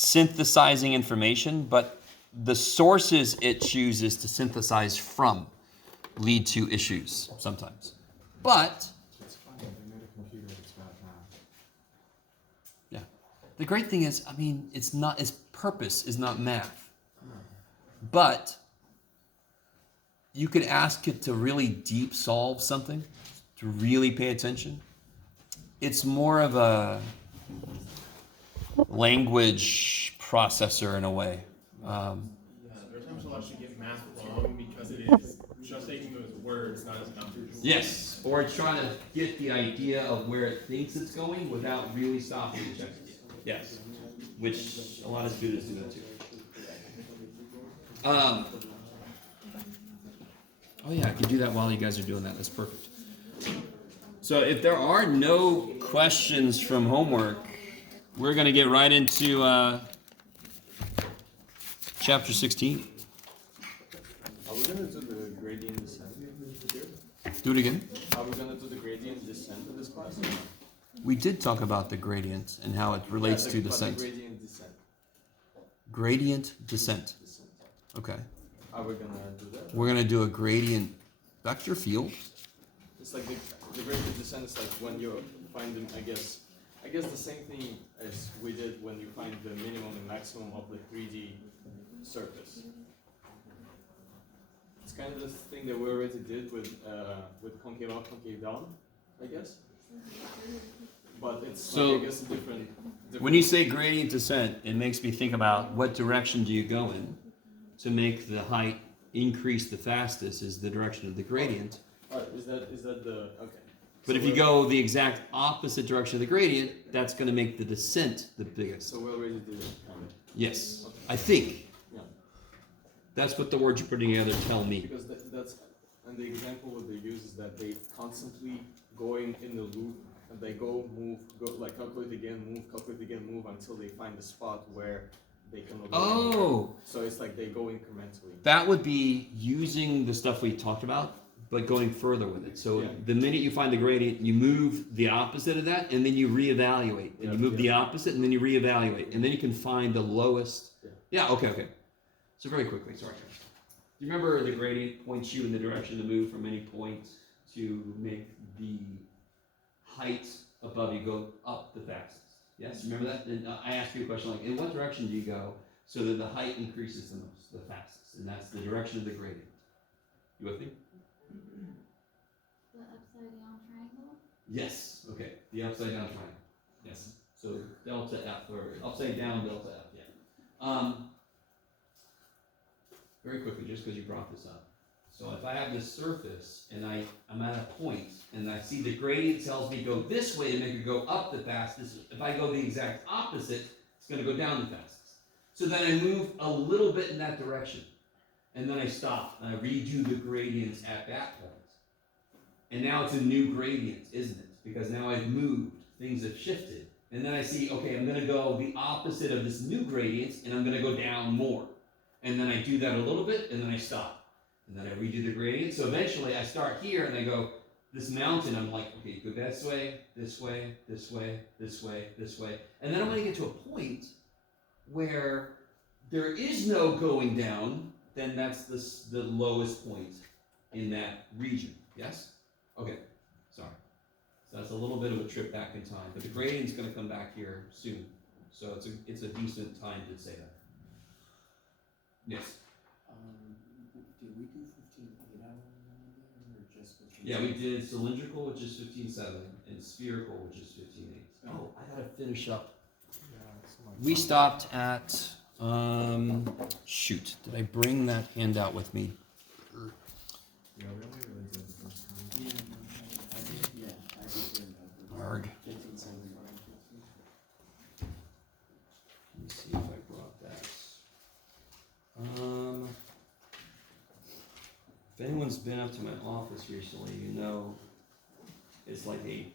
synthesizing information, but the sources it chooses to synthesize from lead to issues sometimes. But It's funny, they made a computer that's got math. yeah, the great thing is, I mean, its purpose is not math, but you could ask it to really deep solve something, to really pay attention. It's more of a language processor in a way. Yeah, there are times we'll actually get math wrong because it is just taking those words, not as numbers. Yes, or it's trying to get the idea of where it thinks it's going without really stopping to check it. Yes, which a lot of students do that too. Oh yeah, I can do that while you guys are doing that. That's perfect. So if there are no questions from homework, we're going to get right into chapter 16. Are we going to do the gradient descent here? Do it again. Are we going to do the gradient descent in this class? We did talk about the gradient and how it relates to descent. Gradient descent. Gradient descent. Descent. Okay. Are we going to do that? We're going to do a gradient vector field. It's like the gradient descent is like when you find them, I guess the same thing as we did when you find the minimum and maximum of the 3D surface. It's kind of the thing that we already did with concave up, concave down, I guess. But it's So, like, I guess different. When you say gradient descent, it makes me think about what direction do you go in to make the height increase the fastest is the direction of the gradient. Is that the okay? But if you go the exact opposite direction of the gradient, that's going to make the descent the biggest. So we already did it. Kind of. Yes, Okay. I think. Yeah. That's what the words you're putting together tell me. Because that's and the example what they use is that they constantly going in the loop and they go like calculate again, move until they find the spot where they can. Oh, So it's like they go incrementally. that would be using the stuff we talked about, but going further with it. So Yeah. the minute you find the gradient, you move the opposite of that, and then you reevaluate. And you move the opposite, and then you reevaluate. And then you can find the lowest. Yeah, okay. So very quickly, sorry. Do you remember the gradient points you in the direction to move from any point to make the height above you go up the fastest? Yes, remember that? And I asked you a question like, in what direction do you go so that the height increases the most, the fastest? And that's the direction of the gradient. You with me? The upside down triangle? Yes. Okay. The upside down triangle. Yes. So delta F or upside down delta F. Yeah. Very quickly, just because you brought this up. So if I have this surface and I'm at a point and I see the gradient tells me go this way to make it go up the fastest. If I go the exact opposite, it's going to go down the fastest. So then I move a little bit in that direction. And then I stop and I redo the gradients at that point. And now it's a new gradient, isn't it? Because now I've moved, things have shifted. And then I see, okay, I'm going to go the opposite of this new gradient, and I'm going to go down more. And then I do that a little bit, and then I stop. And then I redo the gradient. So eventually I start here, and I go, this mountain, I'm like, okay, go this way, this way, this way, this way, this way. And then I'm going to get to a point where there is no going down, then that's the lowest point in that region. Yes? Okay, sorry. So that's a little bit of a trip back in time, but the gradient's going to come back here soon. So it's a decent time to say that. Yes? Did we do 15.8 hour or just 15? Yeah, we did cylindrical, which is 15.7, and spherical, which is 15.8. Oh, I gotta finish up. Yeah, We stopped at, shoot, did I bring that handout with me? Yeah, we only really did the first time. Yeah, I did. Arg. 15.7. Let me see if I brought that. If anyone's been up to my office recently, you know it's like a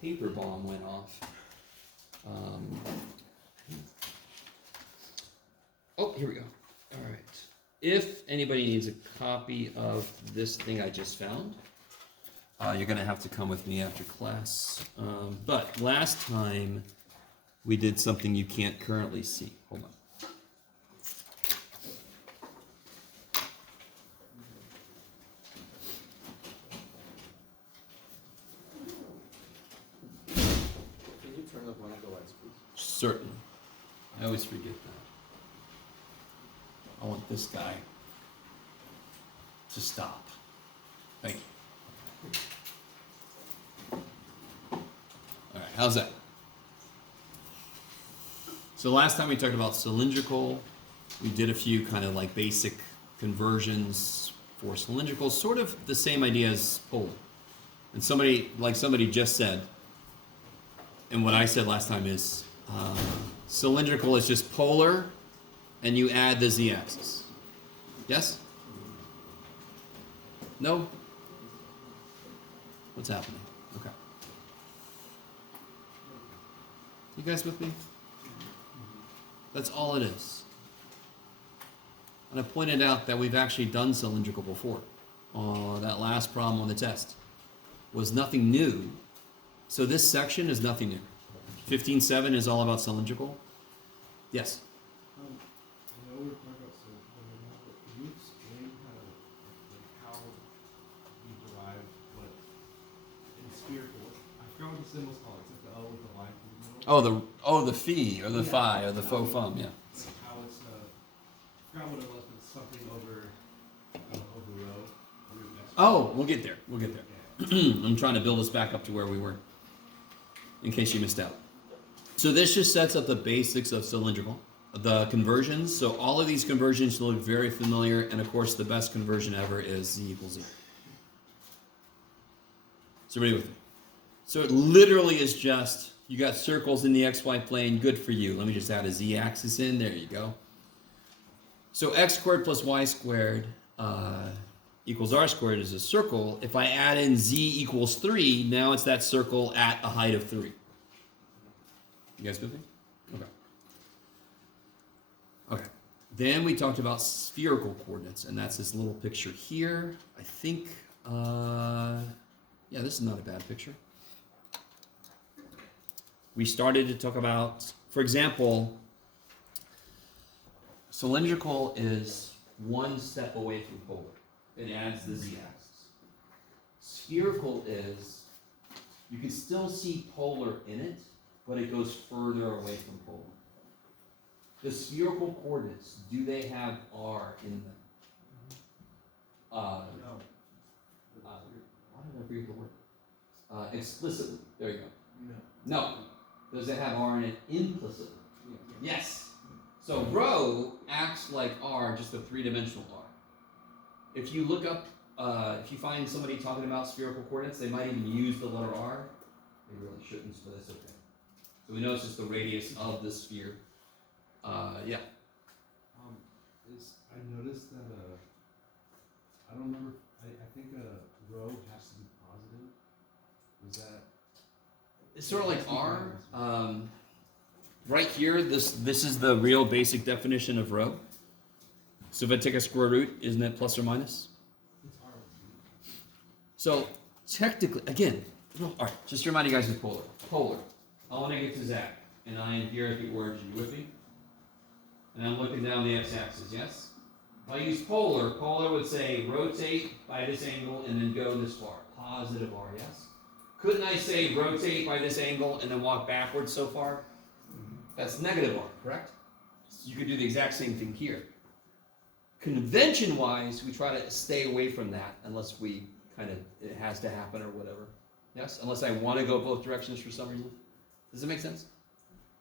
paper bomb went off. Oh, here we go. All right. If anybody needs a copy of this thing I just found, you're going to have to come with me after class. But last time we did something you can't currently see. Hold on. Certainly. I always forget that. I want this guy to stop. Thank you. Alright, how's that? So last time we talked about cylindrical. We did a few kind of like basic conversions for cylindrical, sort of the same idea as polar. And somebody just said, and what I said last time is, cylindrical is just polar, and you add the z-axis. Yes? No? What's happening? Okay. You guys with me? That's all it is. And I pointed out that we've actually done cylindrical before. That last problem on the test was nothing new. So this section is nothing new. 15.7 is all about cylindrical. Yes? I know we're talking about cylindrical now, but can you explain how you derive what in spherical? I forgot what the symbol's called. It's like the O with the line through the middle. The phi or the phi or the faux fum, yeah. How it's I forgot what it was, but it's something over rho. Oh, we'll get there. We'll get there. Yeah. I'm trying to build us back up to where we were, in case you missed out. So this just sets up the basics of cylindrical, the conversions. So all of these conversions look very familiar, and of course the best conversion ever is z equals z. So everybody with me? So it literally is just, you got circles in the xy plane, good for you. Let me just add a z-axis in, there you go. So x squared plus y squared equals r squared is a circle. If I add in z equals 3, now it's that circle at a height of 3. You guys with me? Okay. Okay. Then we talked about spherical coordinates, and that's this little picture here. I think, yeah, this is not a bad picture. We started to talk about, for example, cylindrical is one step away from polar. It adds the z-axis. Spherical is, you can still see polar in it, but it goes further away from polar. The spherical coordinates, do they have r in them? Why did I forget the word? Explicitly. There you go. No. Does it have r in it implicitly? Yes. So rho acts like r, just a three-dimensional r. If you look up, if you find somebody talking about spherical coordinates, they might even use the letter r. They really shouldn't, but that's okay. So we know it's just the radius of the sphere. Yeah. I noticed that I don't remember. I think a rho has to be positive. Was that? It's sort of like r. Right here, this is the real basic definition of rho. So if I take a square root, isn't it plus or minus? It's hard. So technically, again, all right, just to remind you guys with polar. Polar. I want to get to Zach, and I am here at the origin. You with me? And I'm looking down the x-axis, yes? If I use polar, polar would say rotate by this angle and then go this far. Positive r, yes? Couldn't I say rotate by this angle and then walk backwards so far? That's negative r, correct? So you could do the exact same thing here. Convention-wise, we try to stay away from that unless we kind of, it has to happen or whatever. Yes? Unless I want to go both directions for some reason. Does it make sense?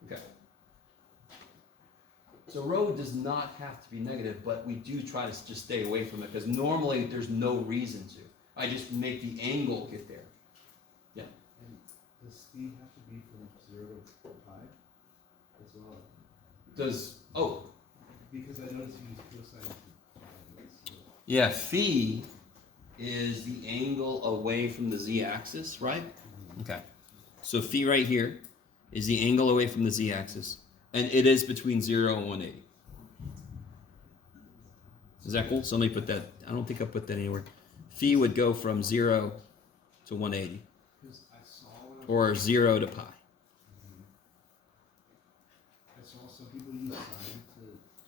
Okay. So rho does not have to be negative, but we do try to just stay away from it because normally there's no reason to. I just make the angle get there. Yeah. And does speed have to be from 0 to pi as well? Because I noticed you use cosine to pi. So. Yeah, phi is the angle away from the z-axis, right? Okay. So phi right here is the angle away from the z-axis, and it is between 0 and 180. Is that cool? So let me put that, I don't think I put that anywhere. Phi would go from 0 to 180, or 0 to pi. I saw some people use sine to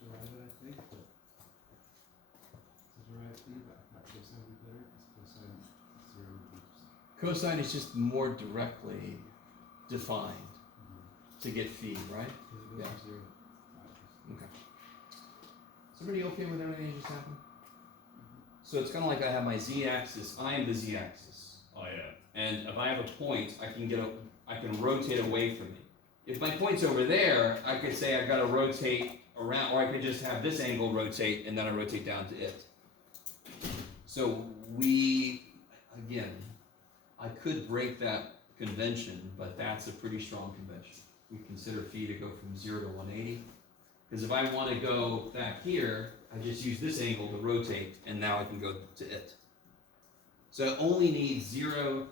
derive it, I think, but to derive phi, but I thought cosine would be better, because cosine 0 would be just... Cosine is just more directly defined. to get phi, right? Because it goes Yeah. from 0 to 5. Okay. Is everybody okay with everything that just happened? So it's kind of like I have my z-axis. I am the z-axis. Oh yeah. And if I have a point, I can rotate away from it. If my point's over there, I could say I've got to rotate around, or I could just have this angle rotate, and then I rotate down to it. So again, I could break that convention, but that's a pretty strong convention. We consider phi to go from 0 to 180. Because if I want to go back here, I just use this angle to rotate, and now I can go to it. So I only need 0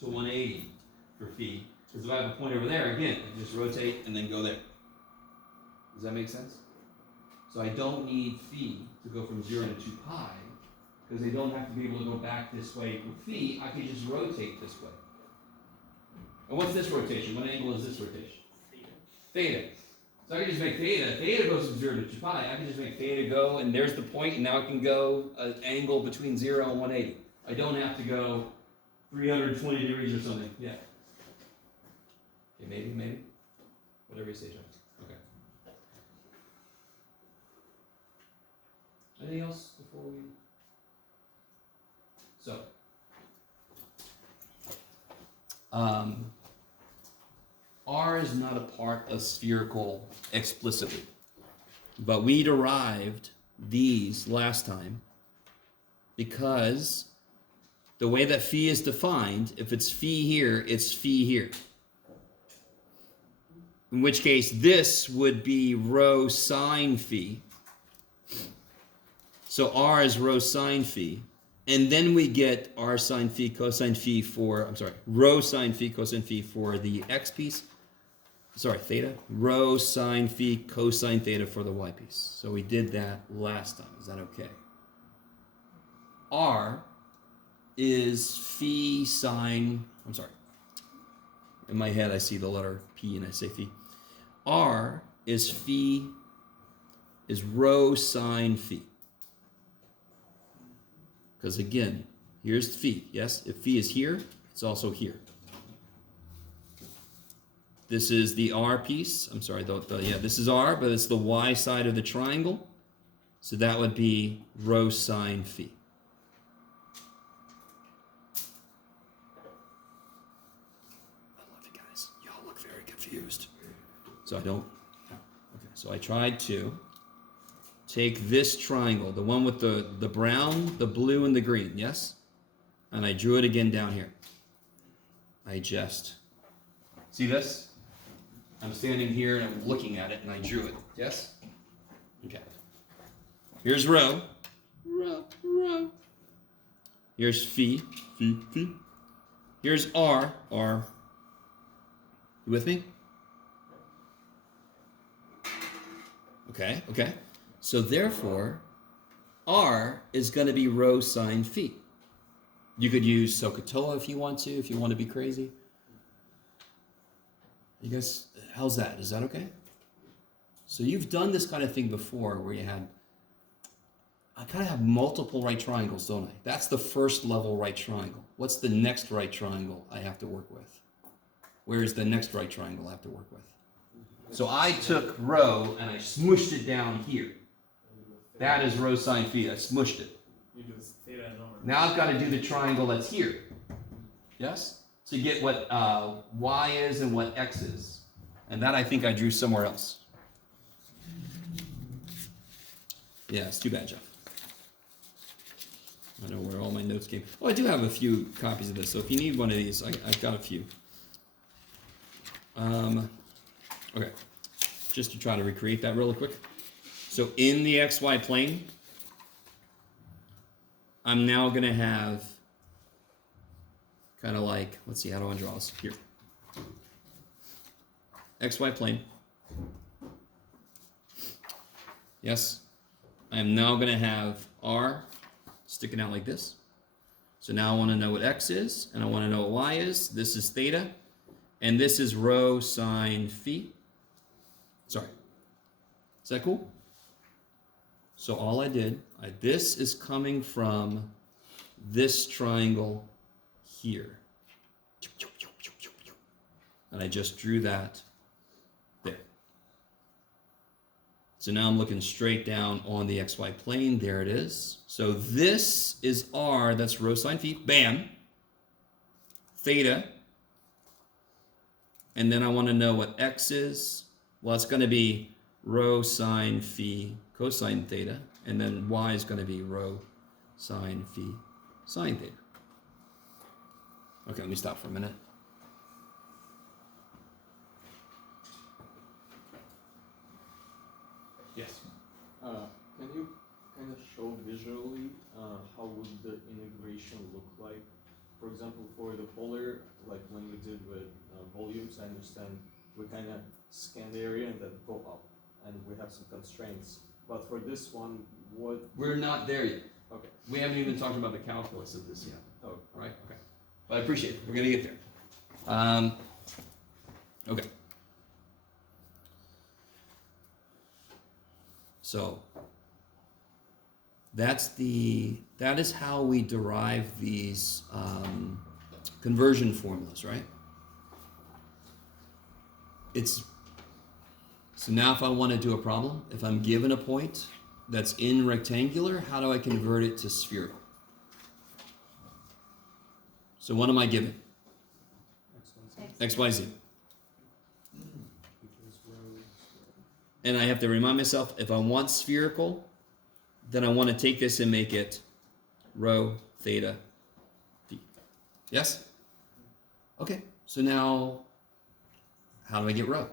to 180 for phi. Because if I have a point over there, again, I can just rotate and then go there. Does that make sense? So I don't need phi to go from 0 to 2 pi, because they don't have to be able to go back this way. With phi, I can just rotate this way. And what's this rotation? What angle is this rotation? Theta. So I can just make theta. Theta goes from 0 to 2 pi. I can just make theta go, and there's the point, and now I can go an angle between 0 and 180. I don't have to go 320 degrees or something. Yeah. Okay, maybe. Whatever you say, John. Okay. Anything else before we... So. R is not a part of spherical explicitly. But we derived these last time because the way that phi is defined, if it's phi here, it's phi here. In which case, this would be rho sine phi. So R is rho sine phi. And then we get R sine phi, cosine phi for, rho sine phi, cosine phi for the x piece. Theta. Rho sine phi, cosine theta for the y piece. So we did that last time. Is that okay? R is phi sine, in my head I see the letter P and I say phi. R is rho sine phi. Because again, here's phi, yes? If phi is here, it's also here. This is the R piece. This is R, but it's the y side of the triangle. So that would be rho sine phi. I love you guys. Y'all look very confused. So I tried to take this triangle, the one with the brown, the blue, and the green, yes? And I drew it again down here. See this? I'm standing here and I'm looking at it and I drew it, yes? Okay. Here's rho. Rho. Here's phi. Here's R. You with me? Okay. So therefore, R is going to be rho sine phi. You could use SOHCAHTOA if you want to be crazy. You guys, how's that? Is that okay? So you've done this kind of thing before where I kind of have multiple right triangles, don't I? That's the first level right triangle. What's the next right triangle I have to work with? Where is the next right triangle I have to work with? So I took rho and I smushed it down here. That is rho sine phi. I smushed it. You do theta and R. Now I've got to do the triangle that's here. Yes? To get what y is and what x is. And that I think I drew somewhere else. Yeah, it's too bad, Jeff. I don't know where all my notes came. Oh, I do have a few copies of this, so if you need one of these, I've got a few. Okay, just to try to recreate that really quick. So in the xy plane, I'm now going to have kind of like, let's see, how do I draw this? Here. XY plane. Yes. I am now going to have R sticking out like this. So now I want to know what X is, and I want to know what Y is. This is theta, and this is rho sine phi. Sorry. Is that cool? So all I did, this is coming from this triangle here. And I just drew that So now I'm looking straight down on the XY plane. There it is. So this is R, that's rho sine phi, bam, theta. And then I want to know what X is. Well, it's going to be rho sine phi cosine theta. And then Y is going to be rho sine phi sine theta. Okay, let me stop for a minute. Yes. Can you kind of show visually how would the integration look like? For example, for the polar, like when we did with volumes, I understand we kind of scan the area and then go up, and we have some constraints. But for this one, what? We're not there yet. Okay. We haven't even talked about the calculus of this yet. Oh, All right? Okay. But I appreciate it. We're going to get there. Okay. So that is how we derive these conversion formulas, right? So now if I want to do a problem, if I'm given a point that's in rectangular, how do I convert it to spherical? So what am I given? XYZ. And I have to remind myself, if I want spherical, then I want to take this and make it rho theta phi. Yes? Okay, so now, how do I get rho?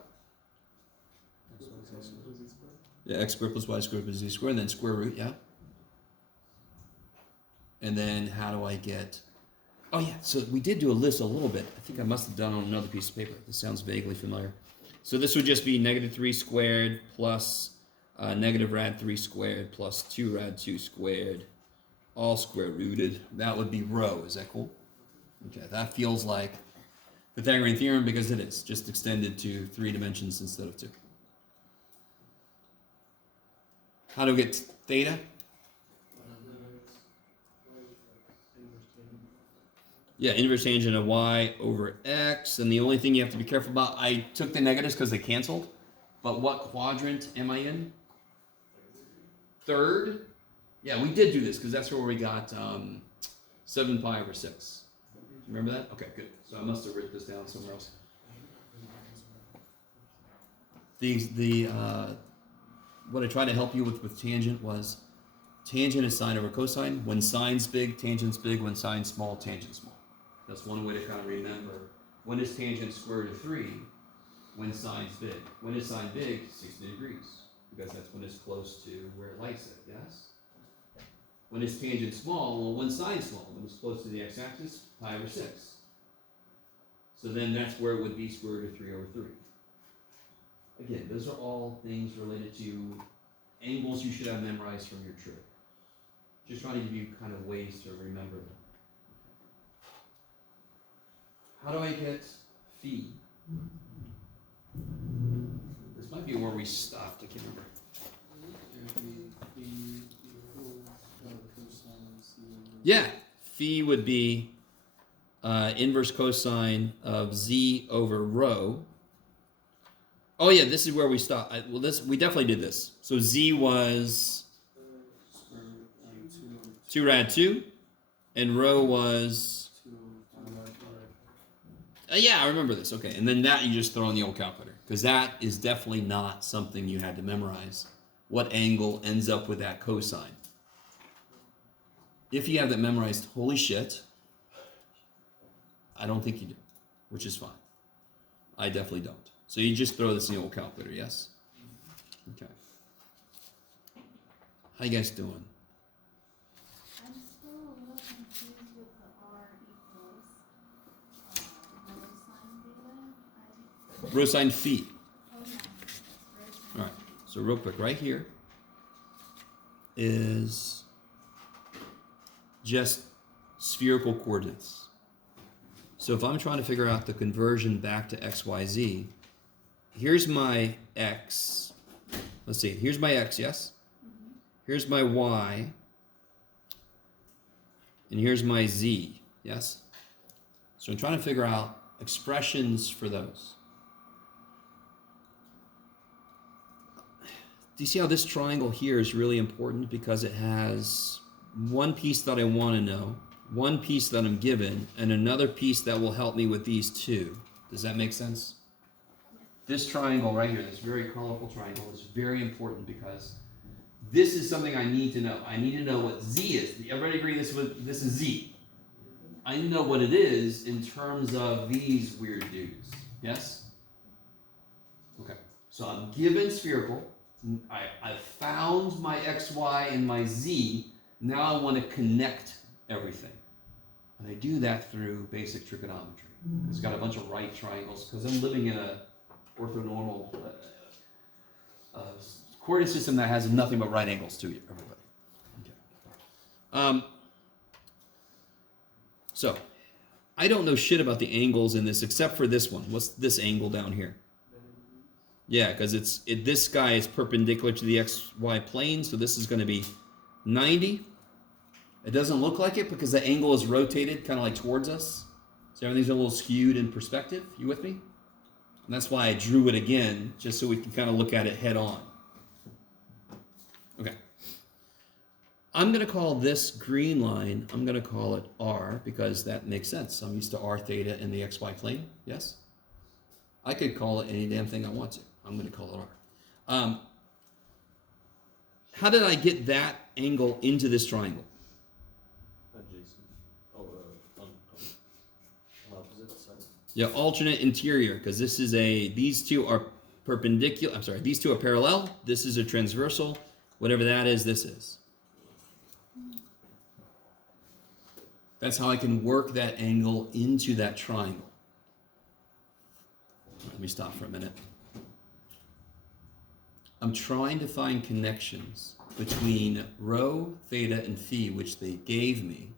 Yeah, x squared plus y squared plus z squared, and then square root, yeah? And then how do I get... Oh yeah, so we did do a list a little bit. I think I must have done on another piece of paper. This sounds vaguely familiar. So this would just be negative 3 squared plus negative rad 3 squared plus 2 rad 2 squared, all square rooted. That would be rho. Is that cool? Okay, that feels like Pythagorean theorem because it is, just extended to 3 dimensions instead of 2. How do we get theta? Yeah, inverse tangent of y over x. And the only thing you have to be careful about, I took the negatives because they canceled. But what quadrant am I in? Third? Yeah, we did do this because that's where we got 7 pi over 6. Do you remember that? Okay, good. So I must have written this down somewhere else. What I tried to help you with tangent was tangent is sine over cosine. When sine's big, tangent's big. When sine's small, tangent's small. That's one way to kind of remember. When is tangent square root of 3? When sine's big. When is sine big? 60 degrees. Because that's when it's close to where it lights it, yes? When is tangent small? Well, when sine's small. When it's close to the x-axis, pi over 6. So then that's where it would be square root of 3 over 3. Again, those are all things related to angles you should have memorized from your trick. Just trying to give you kind of ways to remember them. How do I get phi? This might be where we stopped, I can't remember. Yeah, phi would be inverse cosine of z over rho. Oh yeah, this is where we stopped. We definitely did this. So z was 2 rad 2, and rho was... yeah, I remember this. Okay, and then that you just throw in the old calculator, because that is definitely not something you had to memorize. What angle ends up with that cosine? If you have that memorized, holy shit, I don't think you do, which is fine. I definitely don't. So you just throw this in the old calculator, yes? Okay. How you guys doing? I'm still a little confused with the R equals rho sine theta. Rho sine phi. Oh yeah, rho sine All right. So real quick, right here is just spherical coordinates. So if I'm trying to figure out the conversion back to x, y, z, here's my x. Let's see. Here's my x, yes? Here's my y. And here's my z, yes? So I'm trying to figure out expressions for those. you see how this triangle here is really important? Because it has one piece that I want to know, one piece that I'm given, and another piece that will help me with these two. Does that make sense? This triangle right here, this very colorful triangle, is very important because this is something I need to know. I need to know what Z is. Everybody agree this is Z? I need to know what it is in terms of these weird dudes. Yes? Okay. So I'm given spherical. I found my X, Y, and my Z. Now I want to connect everything. And I do that through basic trigonometry. It's got a bunch of right triangles because I'm living in a orthonormal coordinate system that has nothing but right angles to it, everybody. Okay. So, I don't know shit about the angles in this except for this one. What's this angle down here? Yeah, because this guy is perpendicular to the XY plane, so this is going to be 90. It doesn't look like it because the angle is rotated kind of like towards us. So everything's a little skewed in perspective. You with me? And that's why I drew it again, just so we can kind of look at it head on. Okay. I'm going to call this green line, I'm going to call it R because that makes sense. I'm used to R theta in the XY plane. Yes? I could call it any damn thing I want to. I'm going to call it R. How did I get that angle into this triangle? Adjacent. Opposite side. Yeah, alternate interior, because these two are perpendicular. I'm sorry, these two are parallel. This is a transversal. Whatever that is, this is. That's how I can work that angle into that triangle. Let me stop for a minute. I'm trying to find connections between rho, theta, and phi, which they gave me,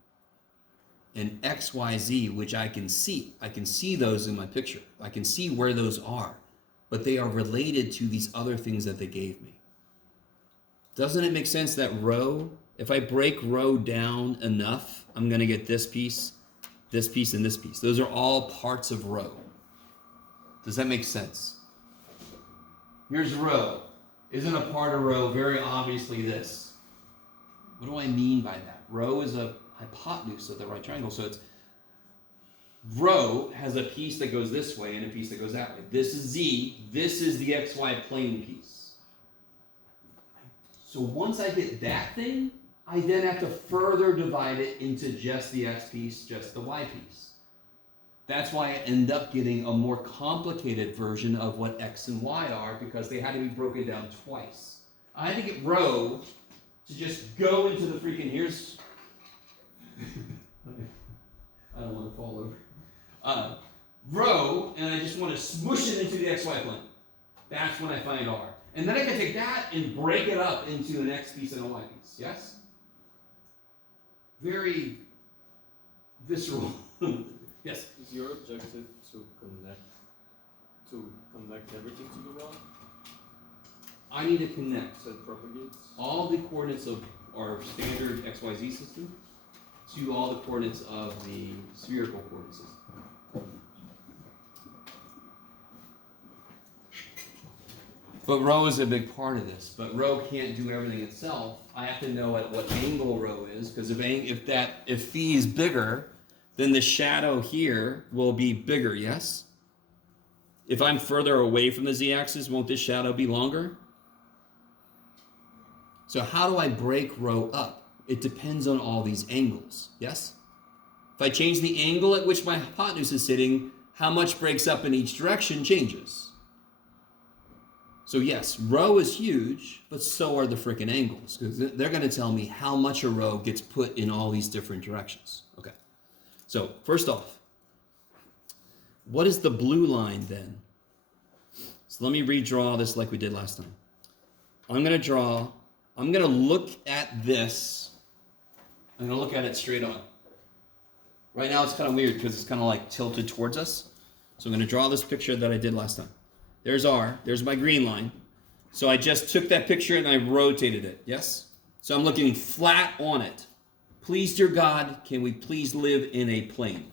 and x, y, z, which I can see. I can see those in my picture. I can see where those are, but they are related to these other things that they gave me. Doesn't it make sense that rho, if I break rho down enough, I'm going to get this piece, and this piece. Those are all parts of rho. Does that make sense? Here's rho. Isn't a part of rho very obviously this? What do I mean by that? Rho is a hypotenuse of the right triangle. So it's rho has a piece that goes this way and a piece that goes that way. This is Z. This is the XY plane piece. So once I get that thing, I then have to further divide it into just the X piece, just the Y piece. That's why I end up getting a more complicated version of what X and Y are because they had to be broken down twice. I had to get rho to just go into the freaking, here's, I don't want to fall over. Rho, and I just want to smush it into the XY plane. That's when I find R. And then I can take that and break it up into an X piece and a Y piece. Yes? Very visceral. Yes? Is your objective to connect everything to the rod? I need to connect So it propagates? all the coordinates of our standard XYZ system to all the coordinates of the spherical coordinate system. But rho is a big part of this. But rho can't do everything itself. I have to know at what angle rho is, because if phi is bigger, then the shadow here will be bigger, yes? If I'm further away from the z-axis, won't this shadow be longer? So how do I break rho up? It depends on all these angles, yes? If I change the angle at which my hypotenuse is sitting, how much breaks up in each direction changes. So yes, rho is huge, but so are the freaking angles, because they're going to tell me how much a rho gets put in all these different directions. Okay. So first off, what is the blue line then? So let me redraw this like we did last time. I'm going to look at this. I'm going to look at it straight on. Right now it's kind of weird because it's kind of like tilted towards us. So I'm going to draw this picture that I did last time. There's R. There's my green line. So I just took that picture and I rotated it. Yes? So I'm looking flat on it. Please, dear God, can we please live in a plane?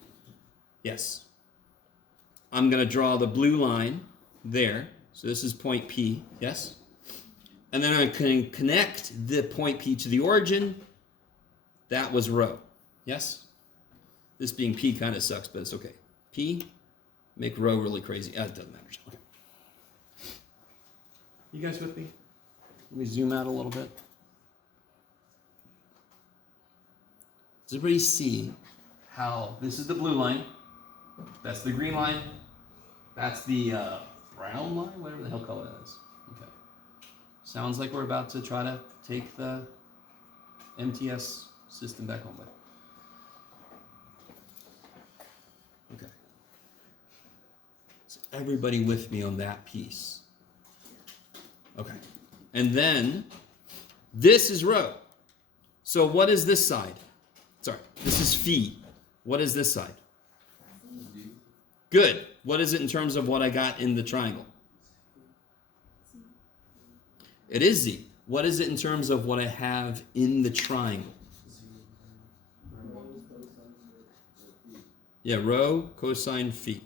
Yes. I'm going to draw the blue line there. So this is point P. Yes? And then I can connect the point P to the origin. That was rho. Yes? This being P kind of sucks, but it's okay. P, make rho really crazy. It doesn't matter. Okay. You guys with me? Let me zoom out a little bit. Does everybody see how this is the blue line? That's the green line. That's the brown line, whatever the hell color that is. Okay. Sounds like we're about to try to take the MTS system back home. Okay. Is everybody with me on that piece? Okay. And then this is rho. So what is this side? Sorry, this is phi. What is this side? Good. What is it in terms of what I got in the triangle? It is z. What is it in terms of what I have in the triangle? Yeah, rho cosine phi.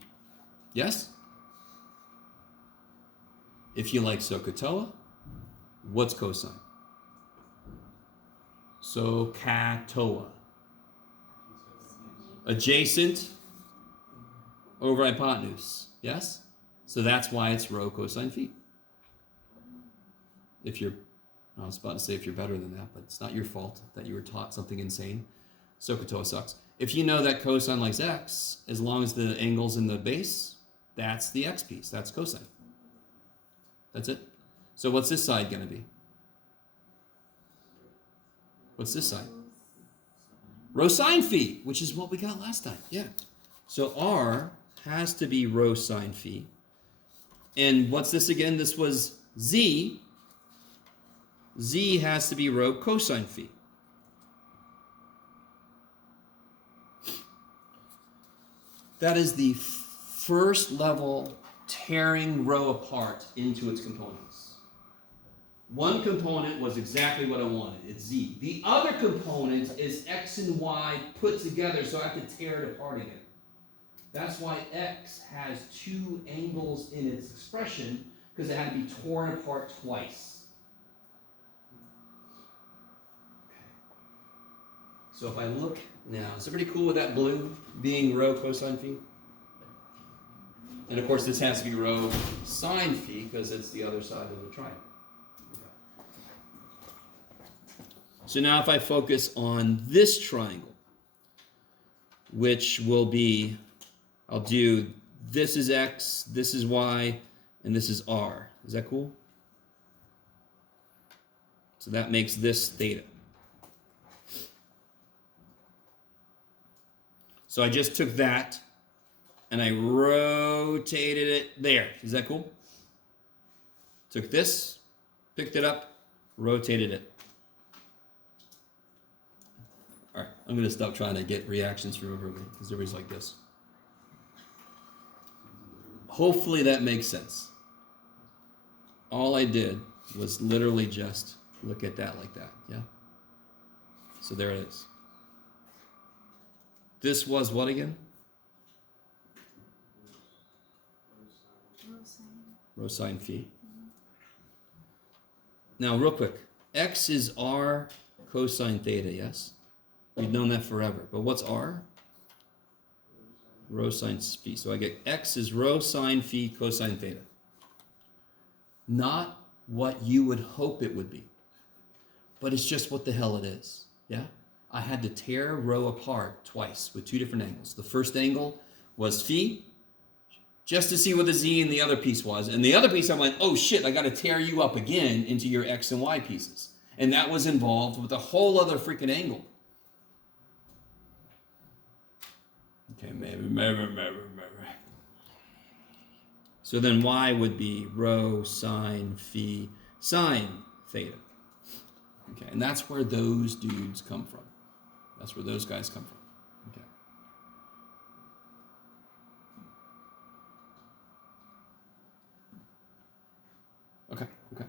Yes? If you like SOHCAHTOA, what's cosine? SOHCAHTOA. Adjacent over hypotenuse. Yes? So that's why it's rho cosine phi. If you're, I was about to say if you're better than that, but it's not your fault that you were taught something insane. SOHCAHTOA sucks. If you know that cosine likes x, as long as the angle's in the base, that's the x piece. That's cosine. That's it. So what's this side going to be? What's this side? Rho sine phi, which is what we got last time. Yeah. So R has to be rho sine phi. And what's this again? This was Z. Z has to be rho cosine phi. That is the first level tearing rho apart into its components. One component was exactly what I wanted. It's Z. The other component is X and Y put together, so I have to tear it apart again. That's why X has two angles in its expression, because it had to be torn apart twice. Okay. So if I look now, is everybody cool with that blue being rho cosine phi? And of course this has to be rho sine phi, because it's the other side of the triangle. So now if I focus on this triangle, which will be, I'll do, this is X, this is Y, and this is R. Is that cool? So that makes this theta. So I just took that and I rotated it there. Is that cool? Took this, picked it up, rotated it. All right, I'm going to stop trying to get reactions from everybody because everybody's like this. Hopefully that makes sense. All I did was literally just look at that like that, yeah? So there it is. This was what again? Rho sine phi. Now, real quick. X is R cosine theta, yes? We've known that forever. But what's R? Rho sine phi. So I get X is rho sine phi cosine theta. Not what you would hope it would be. But it's just what the hell it is. Yeah? I had to tear rho apart twice with two different angles. The first angle was phi, just to see what the z and the other piece was. And the other piece I went, oh shit, I got to tear you up again into your x and y pieces. And that was involved with a whole other freaking angle. Okay, maybe. So then y would be rho sine phi sine theta. Okay, and that's where those dudes come from. That's where those guys come from. Okay. Okay.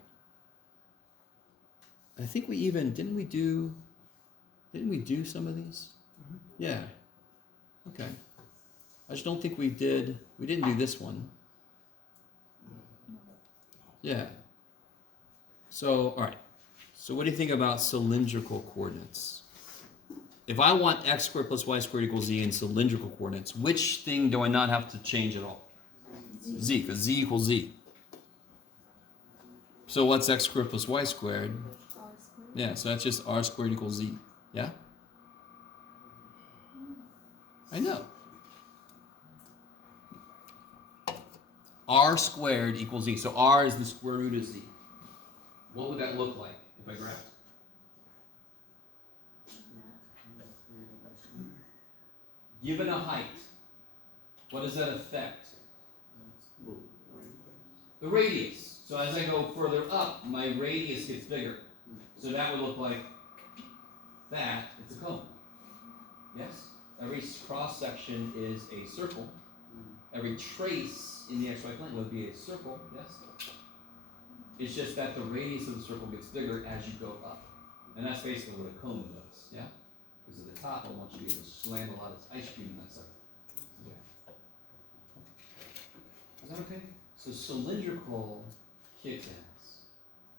I think we even didn't we do some of these? Mm-hmm. Yeah. Okay. I just don't think we didn't do this one. Yeah. So, all right. So what do you think about cylindrical coordinates? If I want x squared plus y squared equals z in cylindrical coordinates, which thing do I not have to change at all? Z, because z equals z. So what's x squared plus y squared? R squared. Yeah, so that's just r squared equals z. Yeah? I know. R squared equals z. So r is the square root of z. What would that look like if I graphed? Given a height, what does that affect? The radius. So as I go further up, my radius gets bigger. So that would look like that. It's a cone. Yes? Every cross section is a circle. Every trace in the xy plane would be a circle. Yes? It's just that the radius of the circle gets bigger as you go up. And that's basically what a cone does. Yeah? Because at the top, I want you to be able to slam a lot of ice cream in that sucker. Yeah. Is that okay? So cylindrical kicks ass.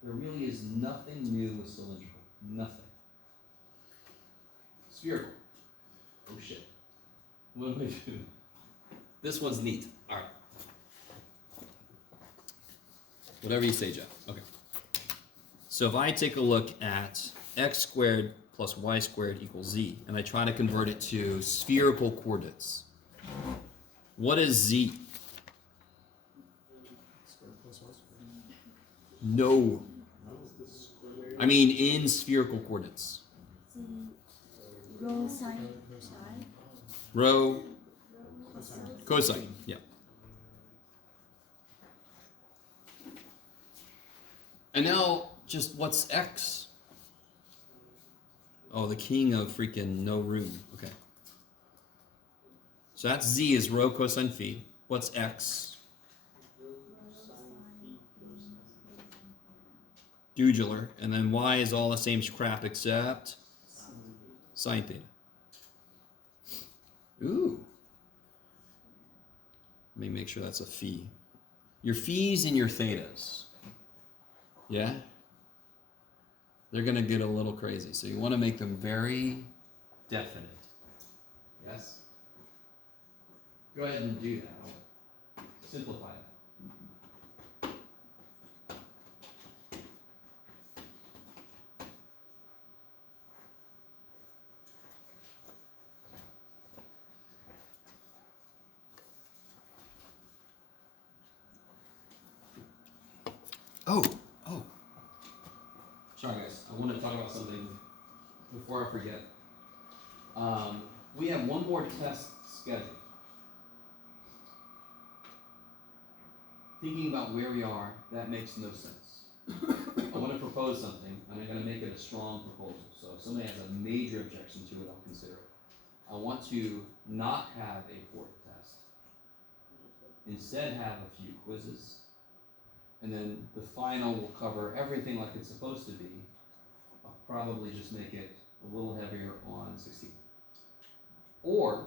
There really is nothing new with cylindrical. Nothing. Spherical. Oh shit. What do we do? This one's neat. Alright. Whatever you say, Jeff. Okay. So if I take a look at x squared plus y squared equals z, and I try to convert it to spherical coordinates, what is z? Square plus y squared. No. I mean in spherical coordinates. Z, rho sine phi. Rho Cosine. cosine. Yeah. And now, just what's x? Oh, the king of freaking no room. Okay. So that's z is rho cosine phi. What's x? Dudular. And then y is all the same crap except sine theta. Ooh. Let me make sure that's a phi. Your phis and your thetas. Yeah? They're going to get a little crazy. So you want to make them very definite. Yes? Go ahead and do that. Simplify it. Oh. Sorry, guys. I want to talk about something before I forget. We have one more test scheduled. Thinking about where we are, that makes no sense. I want to propose something, and I'm going to make it a strong proposal. So if somebody has a major objection to it, I'll consider it. I want to not have a fourth test. Instead, have a few quizzes. And then the final will cover everything like it's supposed to be. I'll probably just make it a little heavier on 16. Or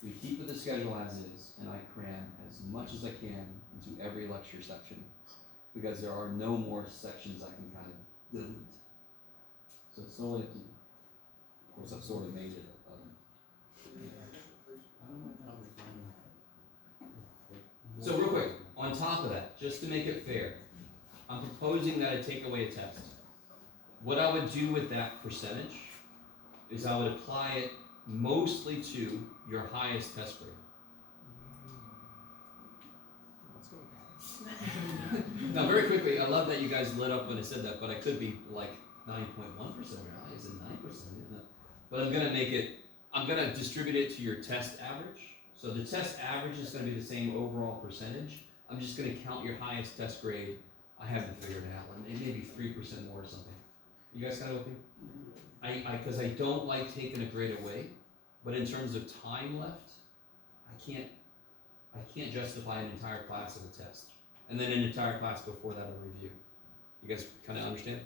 we keep with the schedule as is, and I cram as much as I can into every lecture section, because there are no more sections I can kind of delete. So it's totally up to you. Of course, I've sort of made it. So real quick, on top of that, just to make it fair, I'm proposing that I take away a test. What I would do with that percentage is I would apply it mostly to your highest test grade. Now, very quickly, I love that you guys lit up when I said that, but I could be like 9.1%. Why is it 9%? But I'm gonna distribute it to your test average. So the test average is gonna be the same overall percentage. I'm just gonna count your highest test grade. I haven't figured it out. It may be 3% more or something. You guys kind of with me? Because I don't like taking a grade away, but in terms of time left, I can't justify an entire class of a test. And then an entire class before that a review. You guys kind of understand?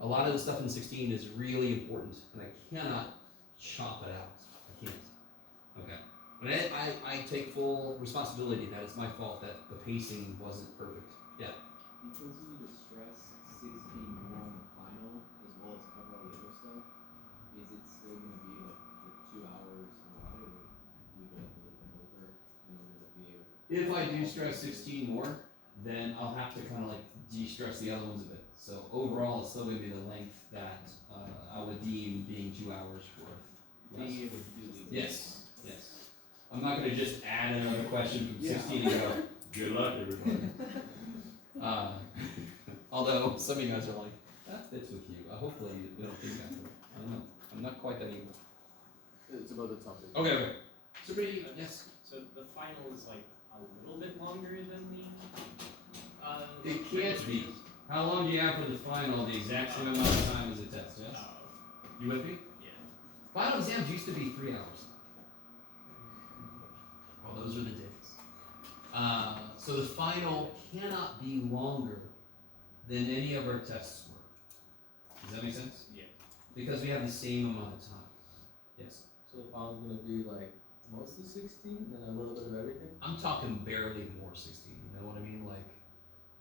A lot of the stuff in 16 is really important, and I cannot chop it out. I can't. Okay. But I take full responsibility that it's my fault that the pacing wasn't perfect. Yeah. Because you need to stress If I do stress 16 more, then I'll have to kind of like de-stress the other ones a bit. So overall, it's still going to be the length that I would deem being 2 hours worth. Being able to do these. Yes, yes. I'm not going to just add another question from 16 and go, good luck, everybody. Although some of you guys are like, that fits with you. Hopefully you don't think that. I don't know. I'm not quite that evil. It's about the topic. Okay. So, Brady, yes. So the final is like a little bit longer than the. It can't be. How long do you have for the final? The exact same amount of time as the test, yes? You with me? Yeah. Final exams used to be 3 hours. Well, those were the days. So the final cannot be longer than any of our tests were. Does that make sense? Yeah. Because we have the same amount of time. Yes. So the final's gonna be like mostly 16, then a little bit of everything. I'm talking barely more 16. You know what I mean? Like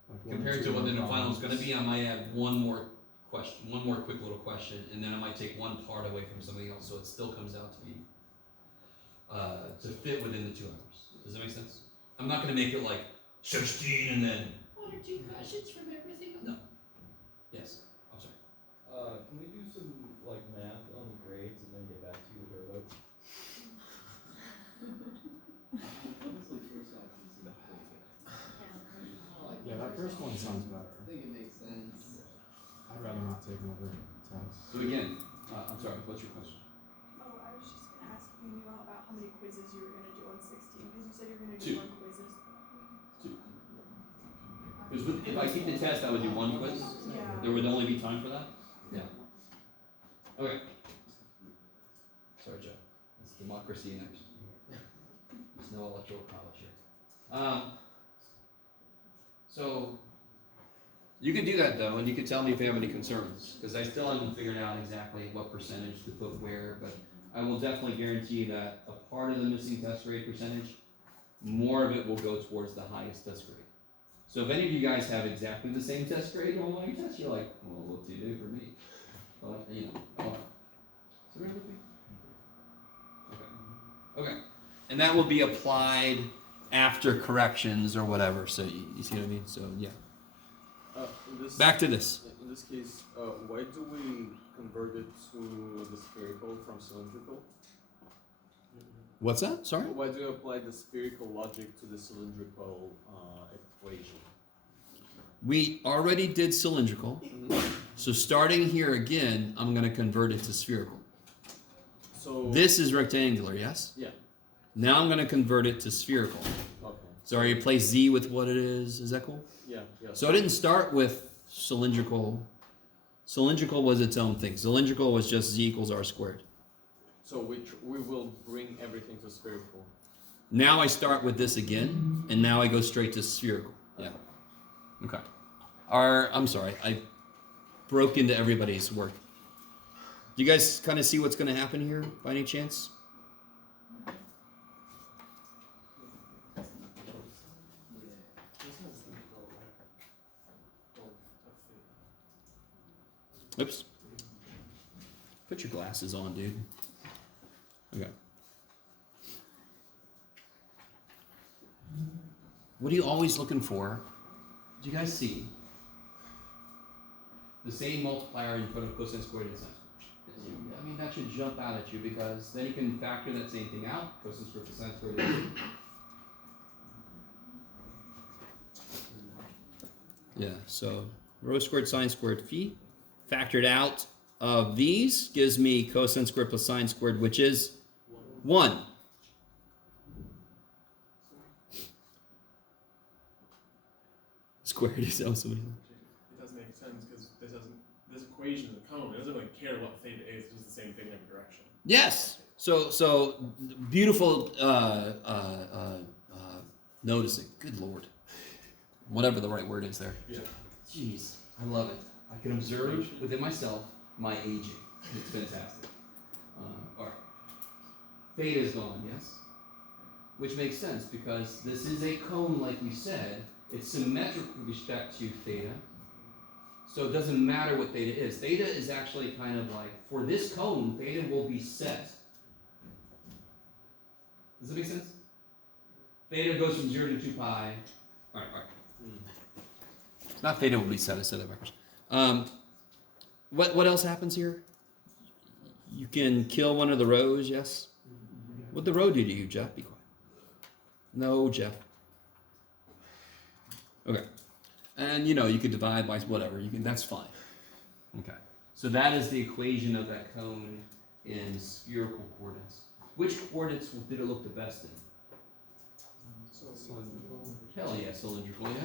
One, compared to two, what the one final is going to finals. be, I might add one more question, one more quick little question, and then I might take one part away from something else, so it still comes out to be to fit within the 2 hours. Does that make sense? I'm not going to make it like 16 and then 1 or 2 questions from everything. No. Yes. I'm sorry. Can we do some like math on the grades and then get back to you with our vote? Yeah, that first one sounds better. I think it makes sense. I'd rather not take another test. So again, I'm sorry. What's your question? Oh, I was just gonna ask if you knew about how many quizzes you were gonna do on 16, because you said you were gonna do 2. 1 quizzes. 2. Because if I keep the test, I would do 1 quiz. Yeah. There would only be time for that. Yeah. Okay. Sorry, Joe. It's democracy in action. There's no electoral college here. So you can do that though, and you can tell me if you have any concerns, because I still haven't figured out exactly what percentage to put where, but I will definitely guarantee that a part of the missing test rate percentage, more of it will go towards the highest test grade. So if any of you guys have exactly the same test grade on one of your tests, you're like, well, what do you do for me? Well, you know, so bear with me. Okay. Okay. And that will be applied after corrections or whatever. So you see what I mean? So yeah. In this, Back to this. In this case, why do we convert it to the spherical from cylindrical? What's that? Sorry? Why do you apply the spherical logic to the cylindrical equation? We already did cylindrical. So starting here again, I'm going to convert it to spherical. So This is rectangular, yes? Yeah. Now I'm going to convert it to spherical. Okay. So I replace Z with what it is. Is that cool? Yeah. Yeah. So I didn't start with cylindrical. Cylindrical was its own thing. Cylindrical was just Z equals R squared. So we will bring everything to spherical. Now I start with this again, and now I go straight to spherical. Yeah. Okay. I'm sorry, I broke into everybody's work. Do you guys kind of see what's going to happen here by any chance? Oops. Put your glasses on, dude. Okay. What are you always looking for? Do you guys see the same multiplier in front of cosine squared and sine squared? I mean, that should jump out at you because then you can factor that same thing out. Cosine squared plus sine squared is. Yeah, so rho squared sine squared phi factored out of these gives me cosine squared plus sine squared, which is 1. Squared is also. It doesn't make sense because this equation is a cone. It doesn't really care what theta is. It's just the same thing in every direction. Yes. So beautiful noticing. Good Lord. Whatever the right word is there. Yeah. Jeez, I love it. I can observe within myself my aging. It's fantastic. All right. Theta is gone, yes? Which makes sense because this is a cone like we said. It's symmetric with respect to theta. So it doesn't matter what theta is. Theta is actually kind of like, for this cone, theta will be set. Does that make sense? Theta goes from 0 to 2 pi. Alright. It's not theta will be set, I said that backwards. What else happens here? You can kill one of the rows, yes? What'd the row do to you, Jeff? Be quiet. No, Jeff. Okay. And you could divide by whatever. That's fine. Okay. So that is the equation of that cone in spherical coordinates. Which coordinates did it look the best in? Hell yeah, cylindrical, yeah.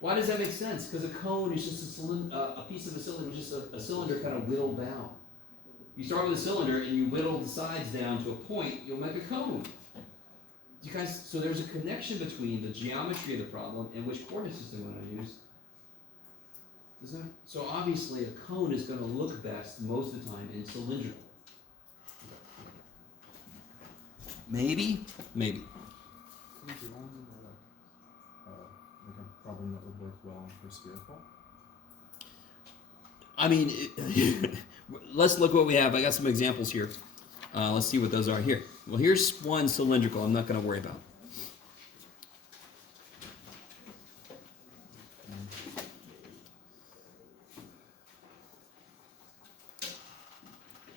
Why does that make sense? Because a cone is just a piece of a cylinder, just a cylinder kind of whittled down. You start with a cylinder and you whittle the sides down to a point, you'll make a cone. You guys, so there's a connection between the geometry of the problem and which coordinate system we're going to use. So obviously a cone is going to look best most of the time in cylindrical. Maybe. Could you do one like a problem that would work well for spherical? I mean, let's look what we have. I got some examples here. Let's see what those are here. Well, here's one cylindrical. I'm not going to worry about.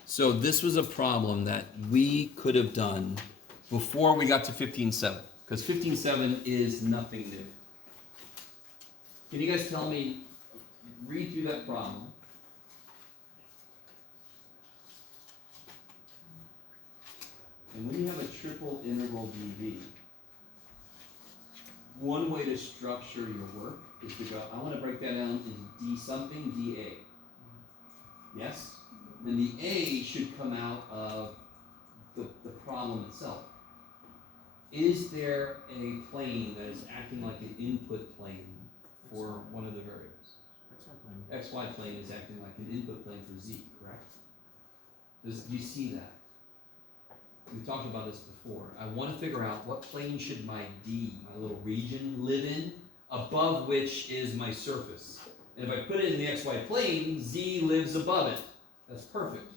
So this was a problem that we could have done before we got to 15.7, because 15.7 is nothing new. Can you guys tell me, read through that problem? And when you have a triple integral dv, one way to structure your work is to go, I want to break that down into d something, dA. Yes? And the A should come out of the problem itself. Is there a plane that is acting like an input plane for one of the variables? XY plane is acting like an input plane for Z, correct? Do you see that? We've talked about this before. I want to figure out what plane should my D, my little region, live in, above which is my surface. And if I put it in the XY plane, Z lives above it. That's perfect.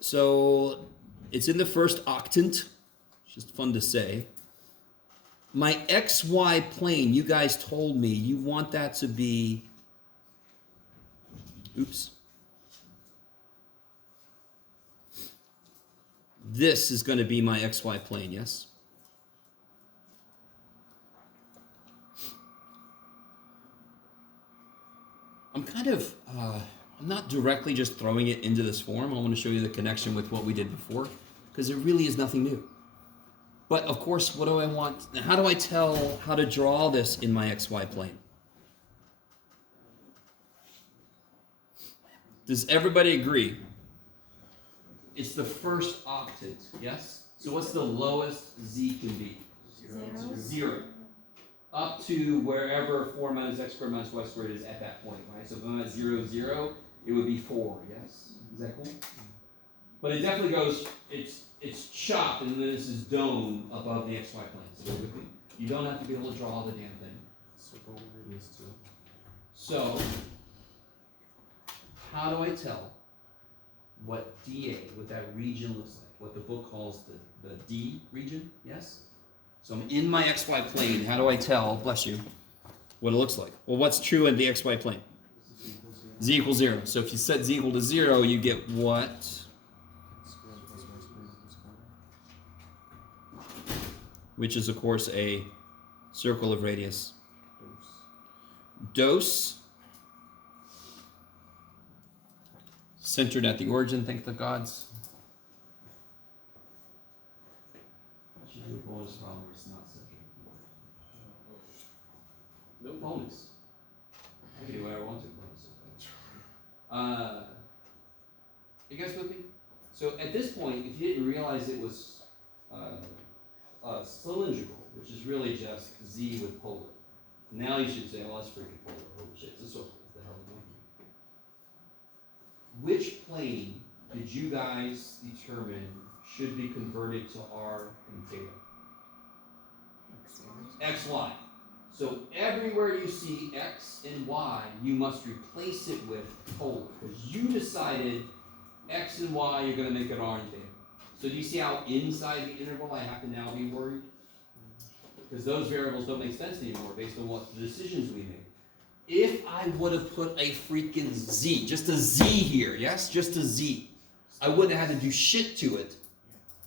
So it's in the first octant. Just fun to say. My XY plane, you guys told me you want that to be, oops. This is going to be my XY plane, yes? I'm kind of, I'm not directly just throwing it into this form. I want to show you the connection with what we did before, because it really is nothing new. But of course, what do I want? How do I tell how to draw this in my XY plane? Does everybody agree? It's the first octant, yes? So what's the lowest Z can be? 0. Up to wherever 4 minus x squared minus y squared is at that point, right? So if I'm at 0, 0, it would be 4, yes? Is that cool? But it definitely goes, it's chopped, and then this is dome above the xy plane. So you don't have to be able to draw the damn thing. Circle radius too. So, how do I tell what dA, what that region looks like? What the book calls the D region, yes? So I'm in my xy plane. How do I tell, bless you, what it looks like? Well, what's true in the xy plane? Z equals 0. So if you set Z equal to 0, you get what? Which is, of course, a circle of radius. Dose. Centered at the origin, thank the gods. I should do a bonus problem where it's not centered. No bonus. I can do what I want to bonus. You guys with me? So at this point, if you didn't realize it was cylindrical, which is really just Z with polar. Now you should say, well, that's freaking polar. Oh shit, it's a circle. What the hell am I doing? Which plane did you guys determine should be converted to R and theta? XY. So everywhere you see X and Y, you must replace it with polar. Because you decided X and Y, you're going to make an R and theta. So do you see how inside the interval I have to now be worried? Because those variables don't make sense anymore based on what the decisions we made. If I would have put a freaking Z, just a Z here, yes? Just a Z, I wouldn't have had to do shit to it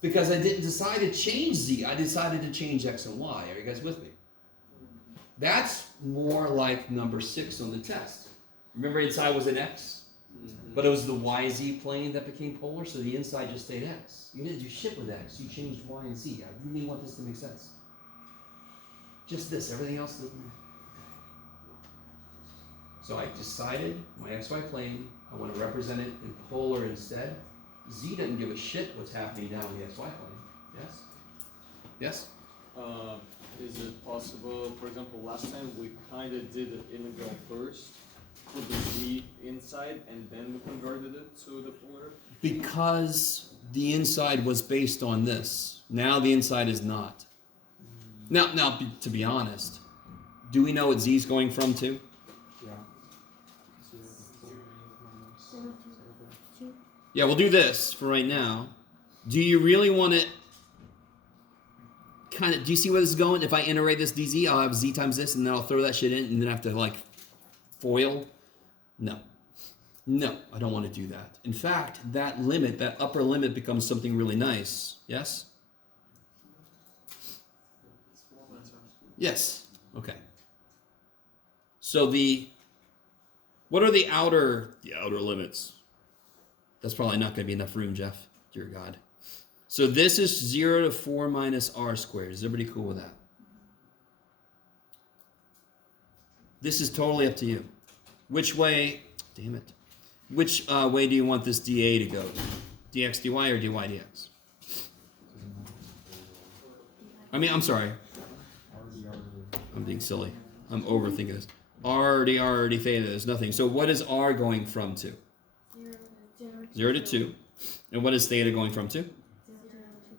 because I didn't decide to change Z. I decided to change X and Y. Are you guys with me? That's more like number 6 on the test. Remember inside was an X? But it was the YZ plane that became polar, so the inside just stayed X. You didn't do shit with X. You changed Y and Z. I really want this to make sense. Just this. Everything else doesn't matter. So I decided my XY plane, I want to represent it in polar instead. Z doesn't give a shit what's happening down the XY plane. Yes? Yes? Is it possible, for example, last time we kind of did the integral first, put the Z inside, and then we converted it to the polar? Because the inside was based on this. Now the inside is not. Now, to be honest, do we know what Z is going from to? Yeah. 0 to 2. Yeah, we'll do this for right now. Do you really want it kind of, do you see where this is going? If I integrate this dz, I'll have z times this, and then I'll throw that shit in, and then I have to, like, FOIL? No. No, I don't want to do that. In fact, that limit, that upper limit becomes something really nice. Yes? Yes. Okay. So what are the outer limits? That's probably not going to be enough room, Jeff. Dear God. So this is 0 to 4 minus r squared. Is everybody cool with that? This is totally up to you. Which way, damn it. Which way do you want this dA to go? dx dy or dy dx? I mean, I'm sorry. I'm being silly. I'm overthinking this. R d theta is nothing. So what is r going from to? 0 to 2. And what is theta going from to? 0 to 2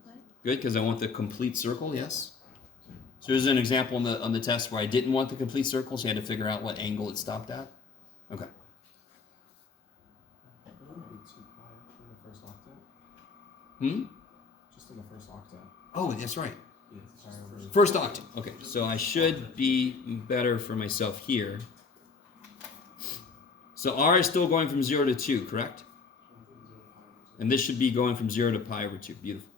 pi. Good, because I want the complete circle, yes? So here's an example on the test where I didn't want the complete circle, so you had to figure out what angle it stopped at. Okay. Just in the first octet. Oh, that's right. Sorry, First octet. Okay, so I should be better for myself here. So r is still going from 0 to 2, correct? And this should be going from 0 to pi over 2. Beautiful.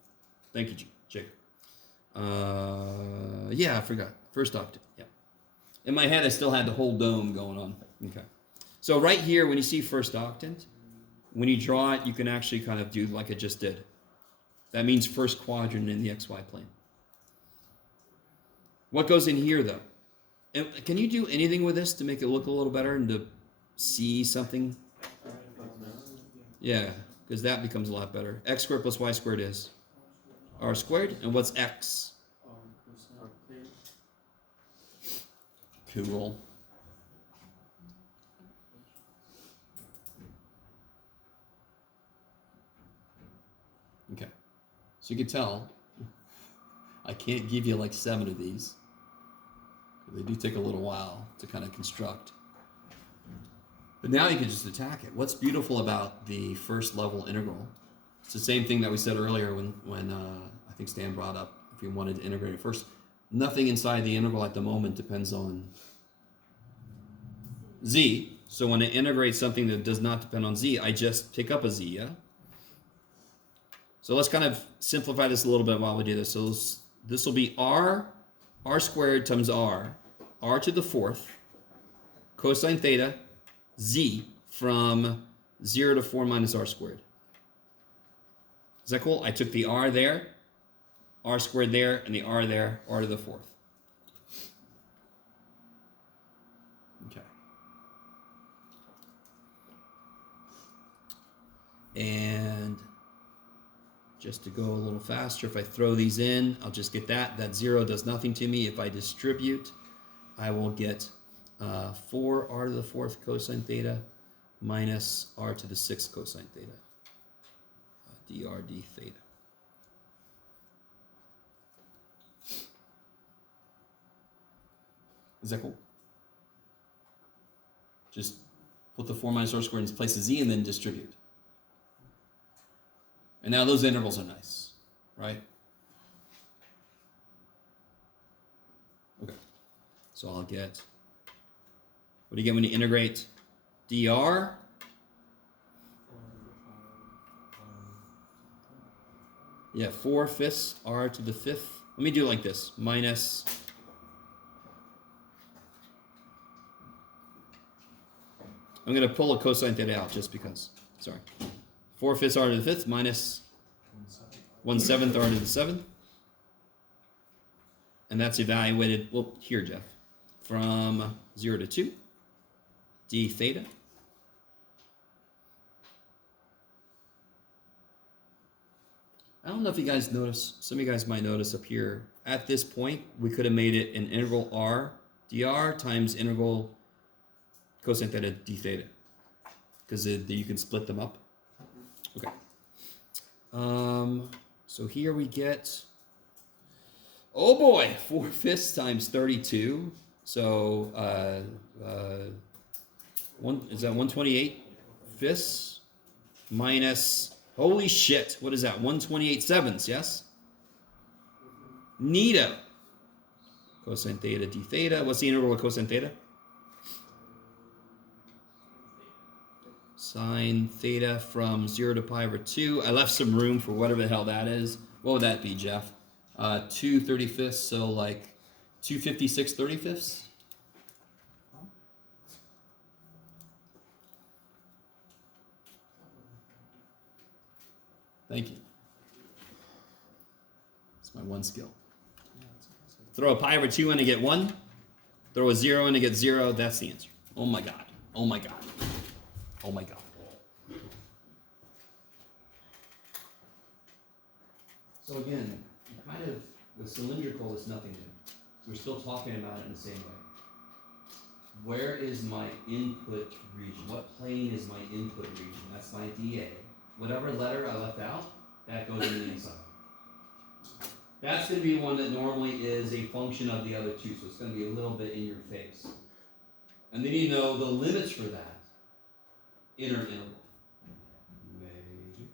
Thank you, Jacob. Yeah, I forgot. First octet. Yeah. In my head, I still had the whole dome going on. Okay. So right here, when you see first octet, when you draw it, you can actually kind of do like I just did. That means first quadrant in the XY plane. What goes in here, though? And can you do anything with this to make it look a little better and to see something? Yeah, because that becomes a lot better. X squared plus y squared is r squared. And what's x? Cool. Okay. So you can tell I can't give you like 7 of these. They do take a little while to kind of construct. But now you can just attack it. What's beautiful about the first level integral? It's the same thing that we said earlier when I think Stan brought up if we wanted to integrate it first. Nothing inside the integral at the moment depends on z. So when I integrate something that does not depend on z, I just pick up a z, yeah? So let's kind of simplify this a little bit while we do this. So this will be r squared times r to the 4th, cosine theta, z from 0 to 4 minus r squared. Is that cool? I took the r there, r squared there, and the r there, r to the 4th. Okay. And just to go a little faster, if I throw these in, I'll just get that. That 0 does nothing to me. If I distribute, I will get 4r to the 4th cosine theta minus r to the 6th cosine theta. Dr d theta. Is that cool? Just put the 4 minus r squared in place of z and then distribute. And now those intervals are nice, right? Okay. So I'll get, what do you get when you integrate dr? Yeah, 4/5 r to the 5th. Let me do it like this. Minus, I'm going to pull a cosine theta out just because. Sorry. 4/5 r to the 5th minus 1/7 r to the 7th. And that's evaluated, well, here, Jeff, from 0 to 2, d theta. I don't know if you guys notice, some of you guys might notice up here, at this point, we could have made it an integral r dr times integral cosine theta d theta. Because you can split them up. Okay. So here we get, oh boy, 4/5 times 32. So, is that 128/5 minus, holy shit, what is that? 128/7, yes? Neato. Cosine theta d theta. What's the integral of cosine theta? Sine theta from 0 to pi over 2. I left some room for whatever the hell that is. What would that be, Jeff? 2/35, so like 256/35. Thank you. It's my one skill. Throw a pi over 2 in to get 1. Throw a 0 in to get 0. That's the answer. Oh my god. Oh my god. Oh my god. So again, kind of, the cylindrical is nothing new. We're still talking about it in the same way. Where is my input region? What plane is my input region? That's my dA. Whatever letter I left out, that goes in the inside. That's going to be one that normally is a function of the other two, so it's going to be a little bit in your face. And then you know the limits for that. Inner interval. Maybe.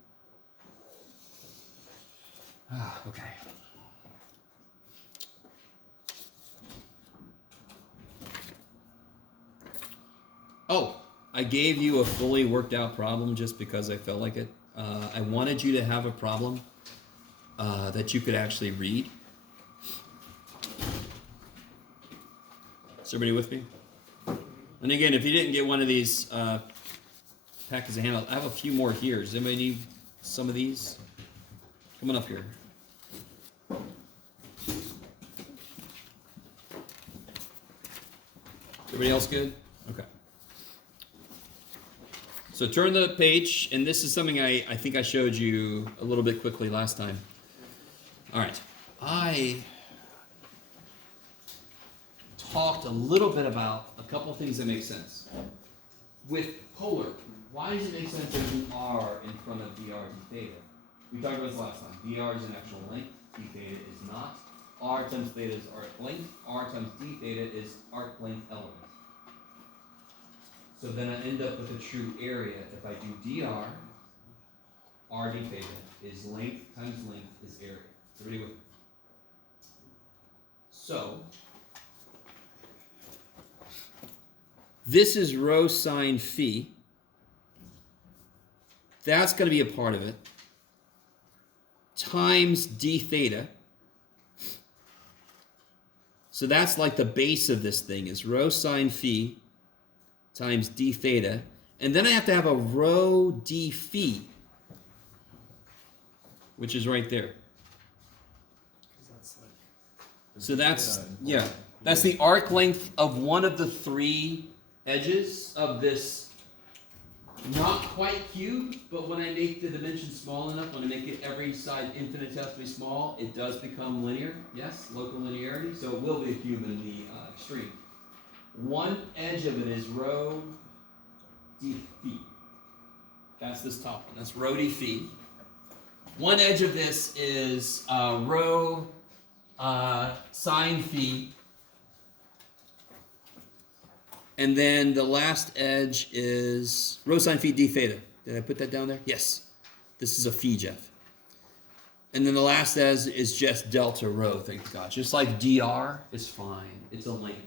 Okay. Oh, I gave you a fully worked out problem just because I felt like it. I wanted you to have a problem that you could actually read. Is everybody with me? And again, if you didn't get one of these packets of handouts, I have a few more here. Does anybody need some of these? Come on up here. Everybody else good? Okay. So turn the page, and this is something I think I showed you a little bit quickly last time. All right. I talked a little bit about a couple of things that make sense. With polar, why does it make sense to have an R in front of dr d theta? We talked about this last time. Dr is an actual length, d theta is not. R times theta is arc length. R times d theta is arc length element. So then I end up with a true area. If I do dr, r d theta is length times length is area. Everybody with me? So, this is rho sine phi. That's going to be a part of it. Times d theta. So that's like the base of this thing is rho sine phi times d theta. And then I have to have a rho d phi, which is right there. So that's, yeah, that's the arc length of one of the three edges of this, not quite cube, but when I make the dimension small enough, when I make it every side infinitesimally small, it does become linear, yes, local linearity, so it will be a cube in the extreme. One edge of it is rho d phi. That's this top one, that's rho d phi. One edge of this is rho sine phi. And then the last edge is rho sine phi d theta. Did I put that down there? Yes. This is a phi, Jeff. And then the last is just delta rho, thank God. Just like dr is fine. It's a length.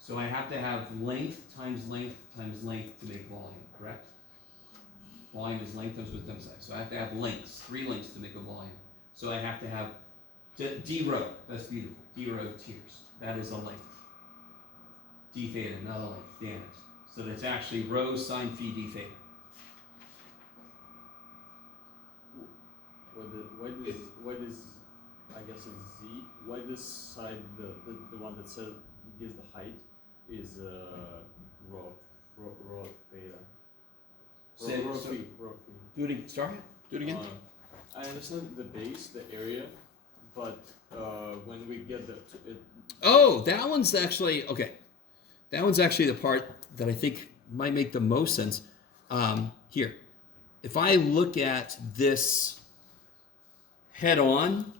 So I have to have length times length times length to make volume, correct? Volume is length times width times size. So I have to have lengths, 3 lengths to make a volume. So I have to have d rho. That's beautiful. D rho tiers. That is a length. D theta, another length. Damn it. So that's actually rho sine phi d theta. Why does I guess it's z? Why this side the one that says gives the height is rho theta. Say- Rho so- phi. Do it again. Start. Do it again. I understand the base, the area, but when we get it, Oh, that one's actually okay. That one's actually the part that I think might make the most sense. Here, if I look at this head on,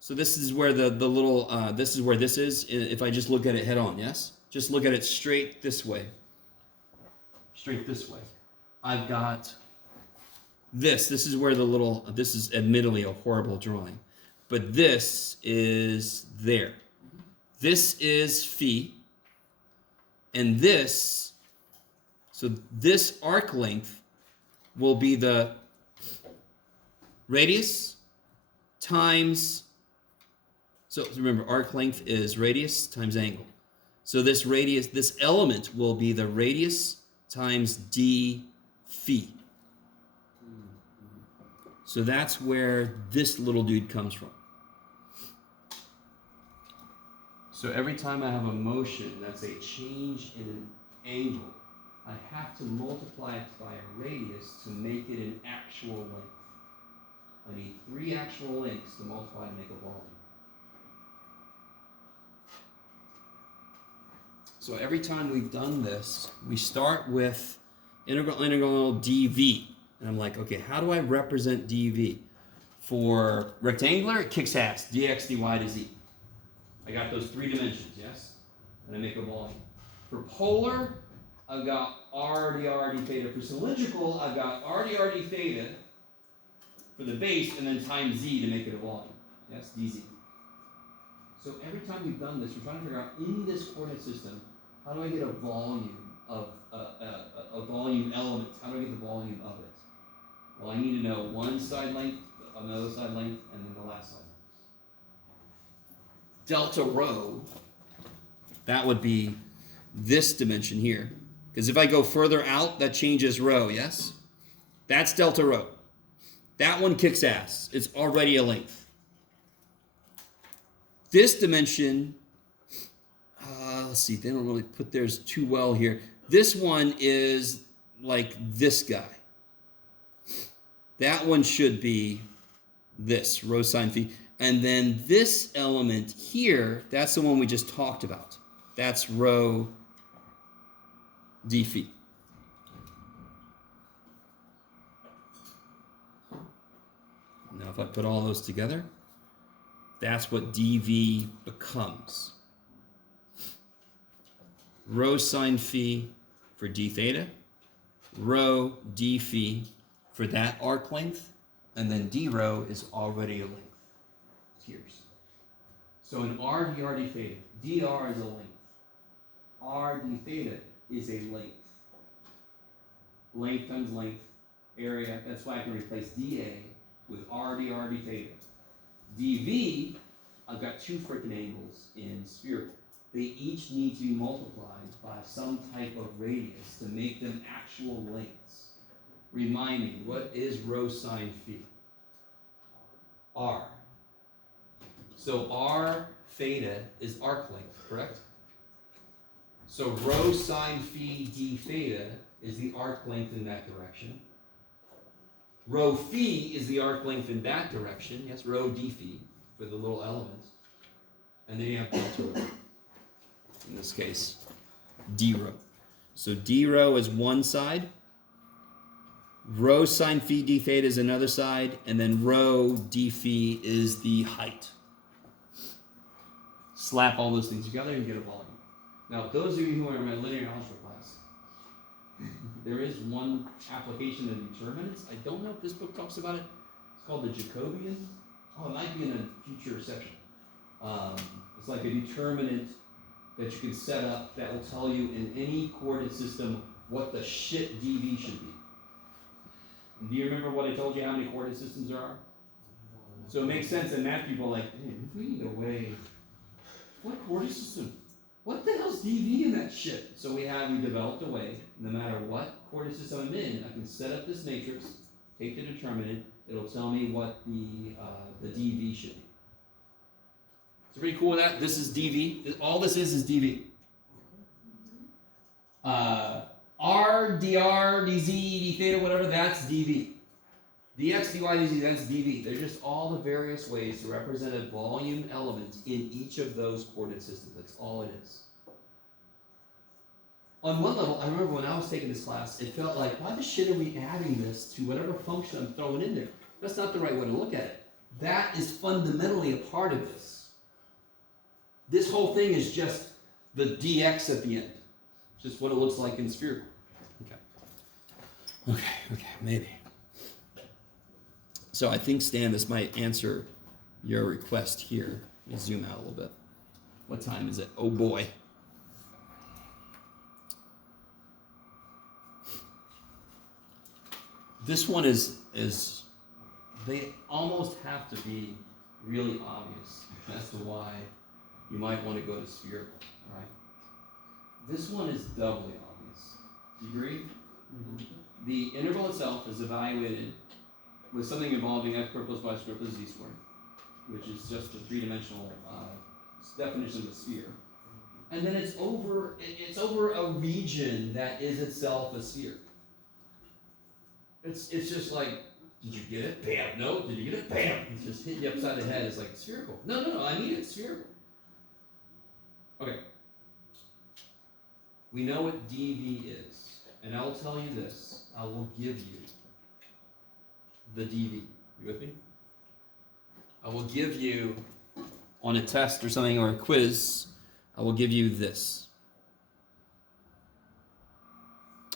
so this is where the little this is where this is. If I just look at it head on, yes, just look at it straight this way. Straight this way. I've got this. This is where the little. This is admittedly a horrible drawing, but this is there. This is phi, and this, so this arc length will be the radius times, so remember arc length is radius times angle. So this radius, this element will be the radius times d phi. So that's where this little dude comes from. So every time I have a motion that's a change in an angle, I have to multiply it by a radius to make it an actual length. I need 3 actual lengths to multiply to make a volume. So every time we've done this, we start with integral dv. And I'm like, okay, how do I represent dv? For rectangular, it kicks ass, dx, dy to z. I got those 3 dimensions, yes? And I make a volume. For polar, I've got r d theta. For cylindrical, I've got r d theta for the base, and then times z to make it a volume. Yes, dz. So every time we've done this, we're trying to figure out in this coordinate system, how do I get a volume of a volume element? How do I get the volume of it? Well, I need to know one side length, another side length, and then the last side length. Delta rho, that would be this dimension here. Because if I go further out, that changes rho, yes? That's delta rho. That one kicks ass. It's already a length. This dimension, let's see, they don't really put theirs too well here. This one is like this guy. That one should be this, rho sine phi. And then this element here, that's the one we just talked about. That's rho d phi. Now if I put all those together, that's what dv becomes. Rho sine phi for d theta, rho d phi for that arc length, and then d rho is already a length. Tiers. So in r dr d theta, dr is a length. R d theta is a length. Length times length, area, that's why I can replace dA with r dr d theta. dv, I've got 2 frickin' angles in spherical. They each need to be multiplied by some type of radius to make them actual lengths. Remind me, what is rho sine phi? R. So r theta is arc length, correct? So rho sine phi d theta is the arc length in that direction. Rho phi is the arc length in that direction. Yes, rho d phi for the little elements. And then you have delta rho. In this case, d rho. So d rho is one side. Rho sine phi d theta is another side, and then rho d phi is the height. Slap all those things together and get a volume. Now, those of you who are in my linear algebra class, there is one application of determinants. I don't know if this book talks about it, It's called the Jacobian. Oh, it might be in a future section. It's like a determinant that you can set up that will tell you in any coordinate system what the shit dv should be. And do you remember what I told you how many coordinate systems there are? So it makes sense, and math people are like, hey, we need a way. What coordinate system? What the hell's dv in that shit? So we developed a way, no matter what coordinate system I'm in, I can set up this matrix, take the determinant, it'll tell me what the dv should be. It's pretty cool with that. This is dv. All this is dv. R, dr, dz, d theta, whatever, that's dv. dx, dy, dz, that's dv. They're just all the various ways to represent a volume element in each of those coordinate systems. That's all it is. On one level, I remember when I was taking this class, it felt like, why the shit are we adding this to whatever function I'm throwing in there? That's not the right way to look at it. That is fundamentally a part of this. This whole thing is just the dx at the end. Just what it looks like in spherical. Okay, maybe. So I think, Stan, this might answer your request here. Let me zoom out a little bit. What time is it? Oh boy. This one is they almost have to be really obvious as to why you might want to go to spherical, right? This one is doubly obvious. Do you agree? Mm-hmm. The integral itself is evaluated with something involving x squared plus y squared plus z squared, which is just a three-dimensional definition of a sphere. And then it's over a region that is itself a sphere. It's just like, did you get it? Bam. No. Did you get it? Bam. It's just hitting you upside the head. It's like spherical. No. I need it spherical. Okay. We know what dv is, and I'll tell you this. I will give you the dv. You with me? I will give you, on a test or something or a quiz, I will give you this.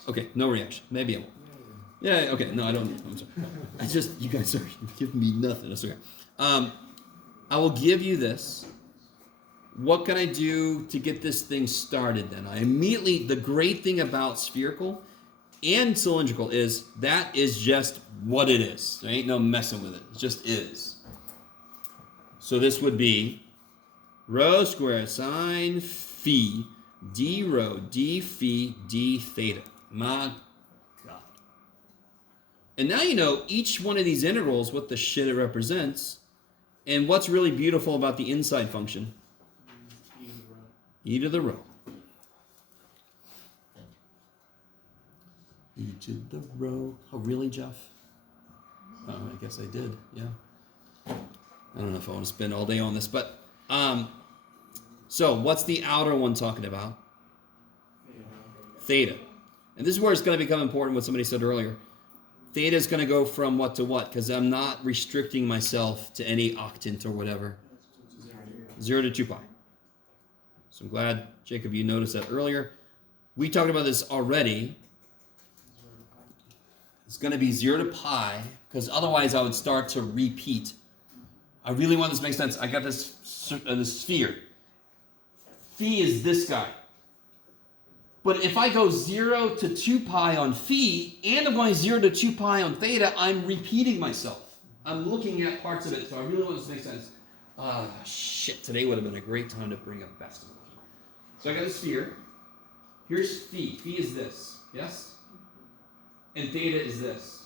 Okay, no reaction. Maybe I won't. Yeah, okay, no, I don't need. I'm sorry. You guys are giving me nothing. That's okay. I will give you this. What can I do to get this thing started then? The great thing about spherical and cylindrical is that is just what it is. There ain't no messing with it. It just is. So this would be rho squared sine phi d rho d phi d theta. My God. And now you know each one of these integrals, what the shit it represents, and what's really beautiful about the inside function. E to the rho. E to the rho. Oh, really, Jeff? Oh, I guess I did, yeah. I don't know if I want to spend all day on this, but, so what's the outer one talking about? Theta. And this is where it's going to become important, what somebody said earlier. Theta is going to go from what to what, because I'm not restricting myself to any octant or whatever. 0 to 2 pi. So I'm glad, Jacob, you noticed that earlier. We talked about this already. It's going to be 0 to pi, because otherwise I would start to repeat. I really want this to make sense. I got this sphere. Phi is this guy. But if I go 0 to 2 pi on phi, and I'm going 0 to 2 pi on theta, I'm repeating myself. I'm looking at parts of it, so I really want this to make sense. Shit, today would have been a great time to bring up basketball. So I got a sphere. Here's phi. Phi is this, yes? And theta is this.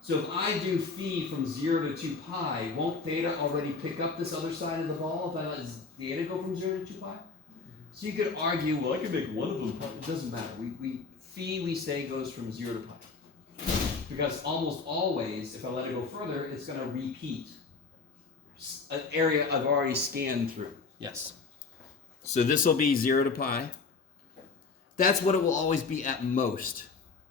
So if I do phi from 0 to 2 pi, won't theta already pick up this other side of the ball if I let theta go from 0 to 2 pi? So you could argue, well, I could make one of them. It doesn't matter. Phi, we say, goes from 0 to pi. Because almost always, if I let it go further, it's going to repeat an area I've already scanned through. Yes. So this will be 0 to pi. That's what it will always be at most.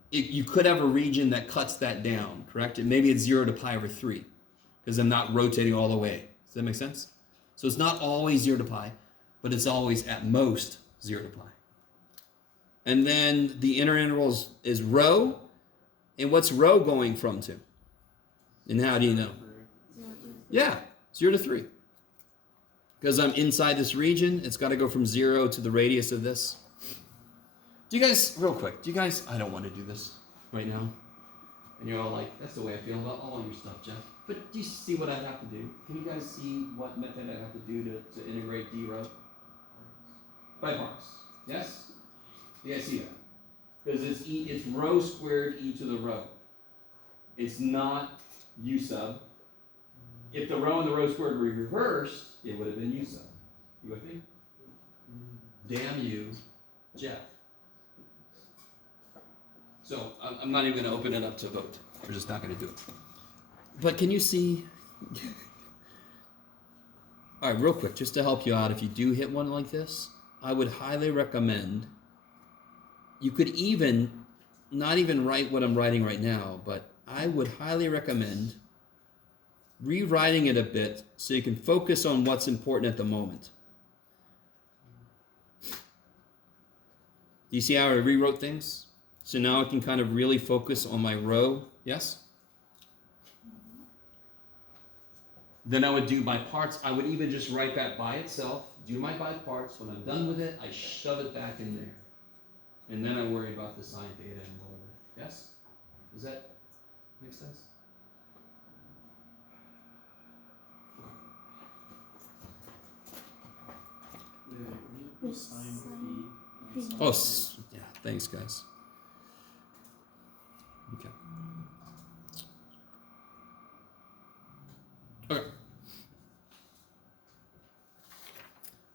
You could have a region that cuts that down, correct? And maybe it's 0 to pi over 3, because I'm not rotating all the way. Does that make sense? So it's not always 0 to pi, but it's always at most 0 to pi. And then the inner interval is rho. And what's rho going from to? And how do you know? Yeah, 0 to 3. Because I'm inside this region, it's got to go from 0 to the radius of this. Do you guys, real quick, I don't want to do this right now. And you're all like, that's the way I feel about all your stuff, Jeff. But do you see what I have to do? Can you guys see what method I have to do to integrate D row? By parts. Yes? Do you guys see that? Because it's rho squared e to the rho. It's not u sub. If the rho and the rho squared were reversed, it would have been u sub. You with me? Damn you, Jeff. So I'm not even going to open it up to vote. We're just not going to do it. But can you see? All right, real quick, just to help you out, if you do hit one like this, I would highly recommend. You could even not even write what I'm writing right now, but I would highly recommend rewriting it a bit so you can focus on what's important at the moment. Do you see how I rewrote things? So now I can kind of really focus on my row. Yes? Then I would do by parts. I would even just write that by itself. Do my by parts. When I'm done with it, I shove it back in there. And then I worry about the sine theta and whatever. Yes? Does that make sense? With Sine sine phi. phi. Oh, yeah. Thanks, guys. Okay. Okay.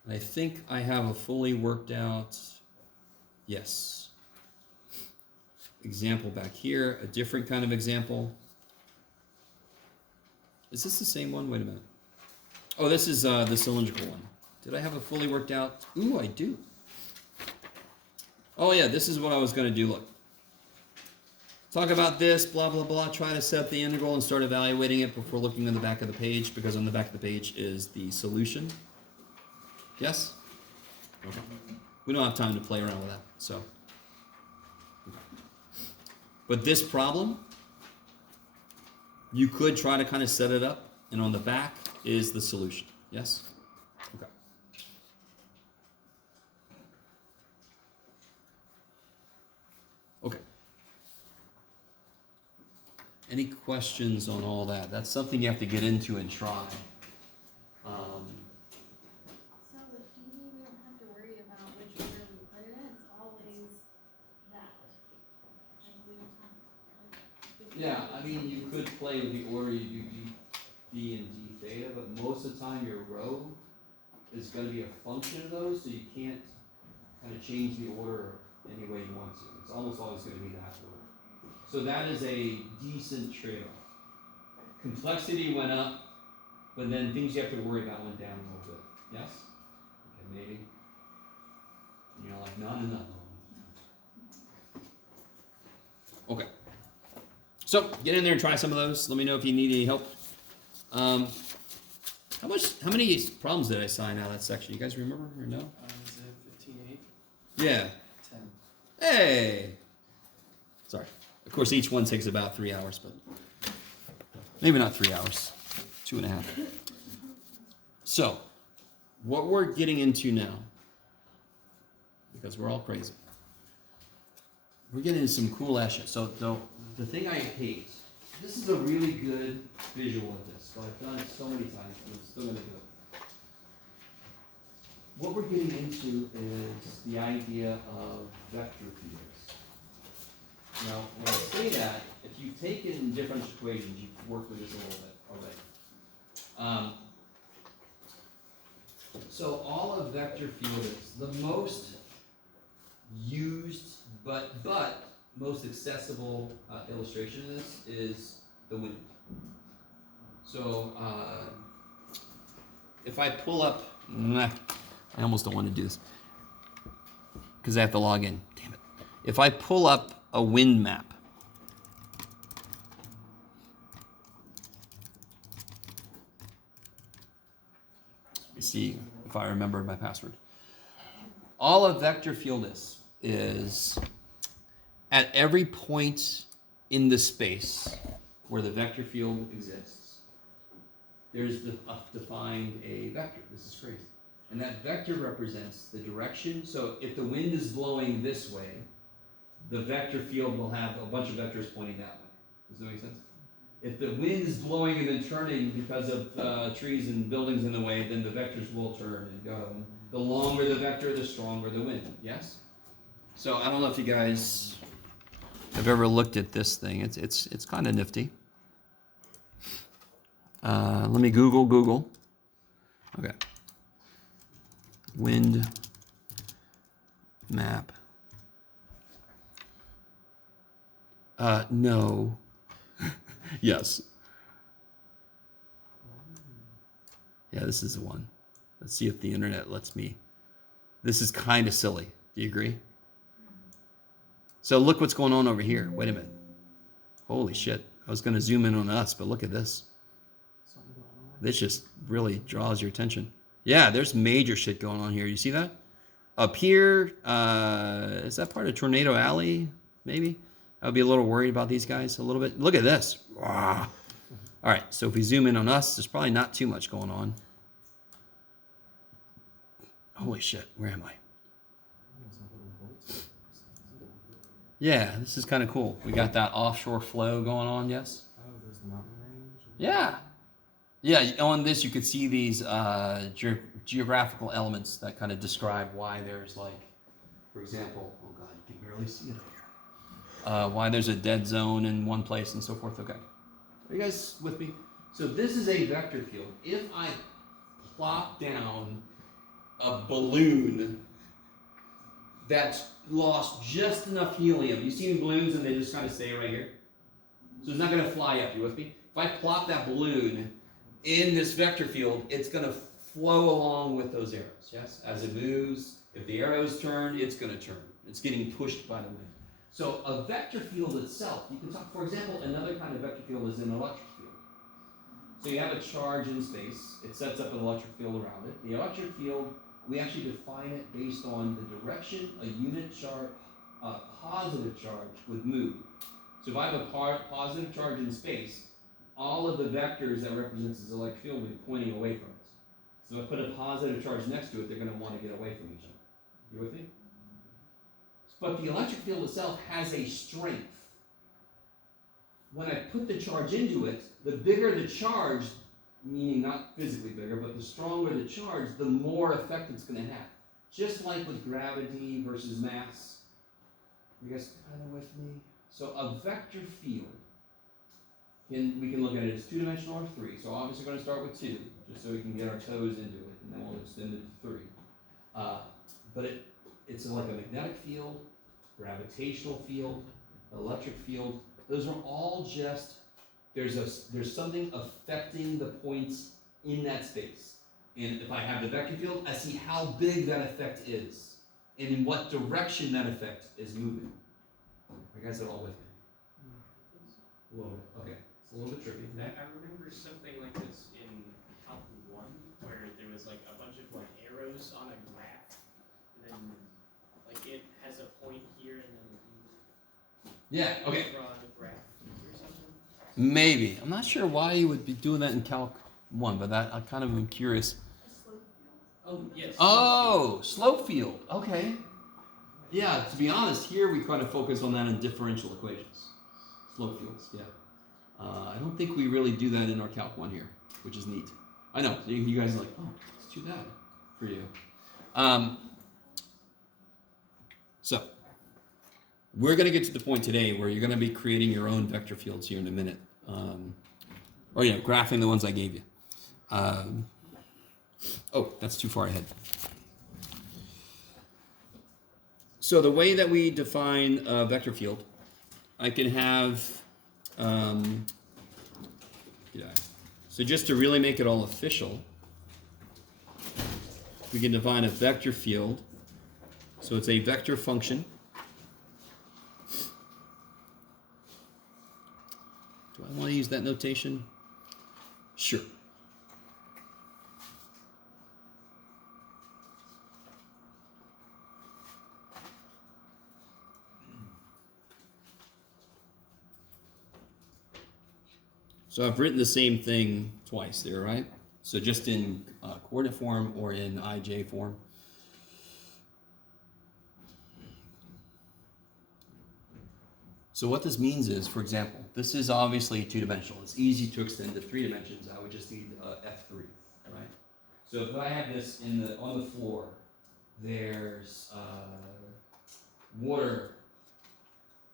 I think I have a fully worked out, yes, example back here, a different kind of example. Is this the same one? Wait a minute. Oh, this is the cylindrical one. Did I have a fully worked out? Ooh, I do. Oh yeah, this is what I was going to do. Look. Talk about this, blah, blah, blah. Try to set up the integral and start evaluating it before looking on the back of the page, because on the back of the page is the solution. Yes? Okay. We don't have time to play around with that, so. Okay. But this problem, you could try to kind of set it up, and on the back is the solution. Yes? Okay. Okay. Any questions on all that? That's something you have to get into and try. So with DD, we don't have to worry about which order we put it in, it's always that. Like, we don't have, like, Yeah, I mean, you could play with the order you do D and D theta, but most of the time your row is going to be a function of those, so you can't kind of change the order any way you want to. It's almost always going to be that order. So that is a decent trade-off. Complexity went up, but then things you have to worry about went down a little bit. Yes? Okay, maybe. And you're like, not enough. Okay. So get in there and try some of those. Let me know if you need any help. How many problems did I assign out of that section? You guys remember or no? Is it 15.8? Yeah. 10. Hey. Sorry. Of course, each one takes about 3 hours, but maybe not 3 hours, 2.5. So, what we're getting into now, because we're all crazy, we're getting into some cool ass shit. So, the thing I hate, this is a really good visual of this, but I've done it so many times, and I'm still going to do it. What we're getting into is the idea of vector fields. Now, when I say that, if you've taken differential equations, you've worked with this a little bit already. So all a vector field is, the most used but most accessible illustration of this is the wind. So if I pull up, I almost don't want to do this because I have to log in. Damn it. If I pull up a wind map, see if I remember my password. All a vector field is at every point in the space where the vector field exists, there's defined a vector. This is crazy. And that vector represents the direction. So if the wind is blowing this way, the vector field will have a bunch of vectors pointing that way. Does that make sense? If the wind is blowing and then turning because of trees and buildings in the way, then the vectors will turn and go. The longer the vector, the stronger the wind. Yes? So I don't know if you guys have ever looked at this thing. It's kind of nifty. Let me Google. Okay. Wind map. No. Yes. Yeah, this is the one. Let's see if the internet lets me. This is kind of silly. Do you agree? So look what's going on over here. Wait a minute. Holy shit. I was going to zoom in on us, but look at this. This just really draws your attention. Yeah, there's major shit going on here. You see that? Up here, is that part of Tornado Alley? Maybe? I would be a little worried about these guys a little bit. Look at this. Wow. All right, so if we zoom in on us, there's probably not too much going on. Holy shit, where am I? Yeah, this is kind of cool. We got that offshore flow going on, yes? Oh, there's the mountain range. Yeah. Yeah, on this you could see these geographical elements that kind of describe why there's like, for example, oh god, you can barely see it here. Why there's a dead zone in one place and so forth. Okay. Are you guys with me? So this is a vector field. If I plop down a balloon that's lost just enough helium. You see balloons and they just kind of stay right here? So it's not going to fly up. You with me? If I plop that balloon in this vector field, it's going to flow along with those arrows, yes? As it moves, if the arrows turn, it's going to turn. It's getting pushed by the wind. So a vector field itself, you can talk, for example, another kind of vector field is an electric field. So you have a charge in space, it sets up an electric field around it. The electric field, we actually define it based on the direction a unit charge, a positive charge would move. So if I have a positive charge in space, all of the vectors that represents this electric field will be pointing away from it. So if I put a positive charge next to it, they're going to want to get away from each other. You with me? But the electric field itself has a strength. When I put the charge into it, the bigger the charge, meaning not physically bigger, but the stronger the charge, the more effect it's going to have. Just like with gravity versus mass. You guys kind of with me? So a vector field, we can look at it as two-dimensional or three. So obviously we're going to start with two, just so we can get our toes into it, and then we'll extend it to three. But it's like a magnetic field, gravitational field, electric field. Those are all just, there's something affecting the points in that space. And if I have the vector field, I see how big that effect is and in what direction that effect is moving. Are you guys all with me? A little bit. Okay. It's a little bit tricky. I remember something like this in Calc 1, where there was like a bunch of like arrows on a graph, and then like it has a point here, and then Yeah, okay. draw a graph or something. Maybe. I'm not sure why you would be doing that in Calc 1, but that I kind of am curious. Oh yes. Oh, slope field. Okay. Yeah, to be honest, here we kind of focus on that in differential equations. Slope fields, yeah. I don't think we really do that in our Calc 1 here, which is neat. I know, you guys are like, oh, it's too bad for you. So, we're going to get to the point today where you're going to be creating your own vector fields here in a minute. Or yeah, graphing the ones I gave you. Oh, that's too far ahead. So the way that we define a vector field, I can have, so just to really make it all official, we can define a vector field. So it's a vector function. Do I want to use that notation? Sure. So So I've written the same thing twice there, right? So just in coordinate form or in IJ form. So what this means is, for example, this is obviously two-dimensional. It's easy to extend to 3 dimensions. I would just need F3, right? So if I have this on the floor, there's water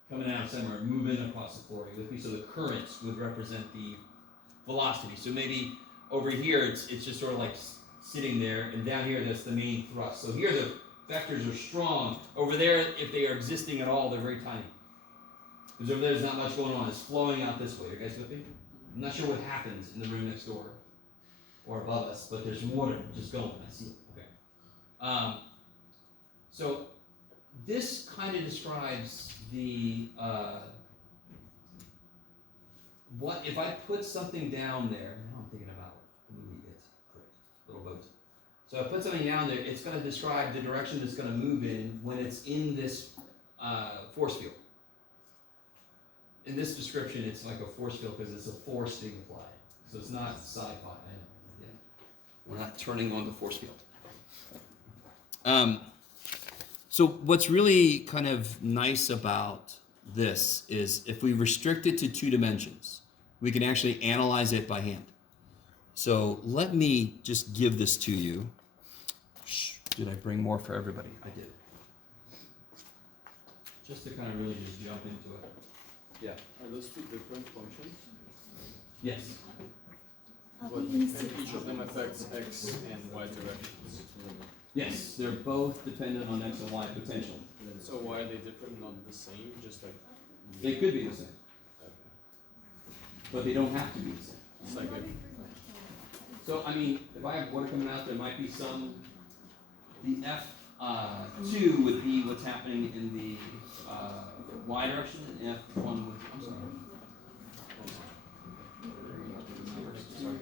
coming out somewhere, moving across the floor. You with me? So the currents would represent the velocity. So maybe over here it's just sort of like sitting there, and down here that's the main thrust. So here the vectors are strong. Over there, if they are existing at all, they're very tiny. Because over there's not much going on. It's flowing out this way. Are you guys with me? I'm not sure what happens in the room next door or above us, but there's water just going. I see it. Okay. So this kind of describes the what if I put something down there. Now I'm thinking about the movie It. Great. Little boat. So I put something down there. It's going to describe the direction it's going to move in when it's in this force field. In this description, it's like a force field because it's a force being applied. So it's not sci-fi. I know. Yeah. We're not turning on the force field. So what's really kind of nice about this is if we restrict it to 2 dimensions, we can actually analyze it by hand. So let me just give this to you. Did I bring more for everybody? I did. Just to kind of really just jump into it. Yeah. Are those 2 different functions? Yes. But each of them affects x and y directions. Yes, they're both dependent on x and y potential. So why are they different, not the same? Just like They could be the same, okay. but they don't have to be the same. It's like a, So, I mean, if I have water coming out, there might be some, the F2 would be what's happening in the y direction, and F1 would, I'm sorry. Sorry.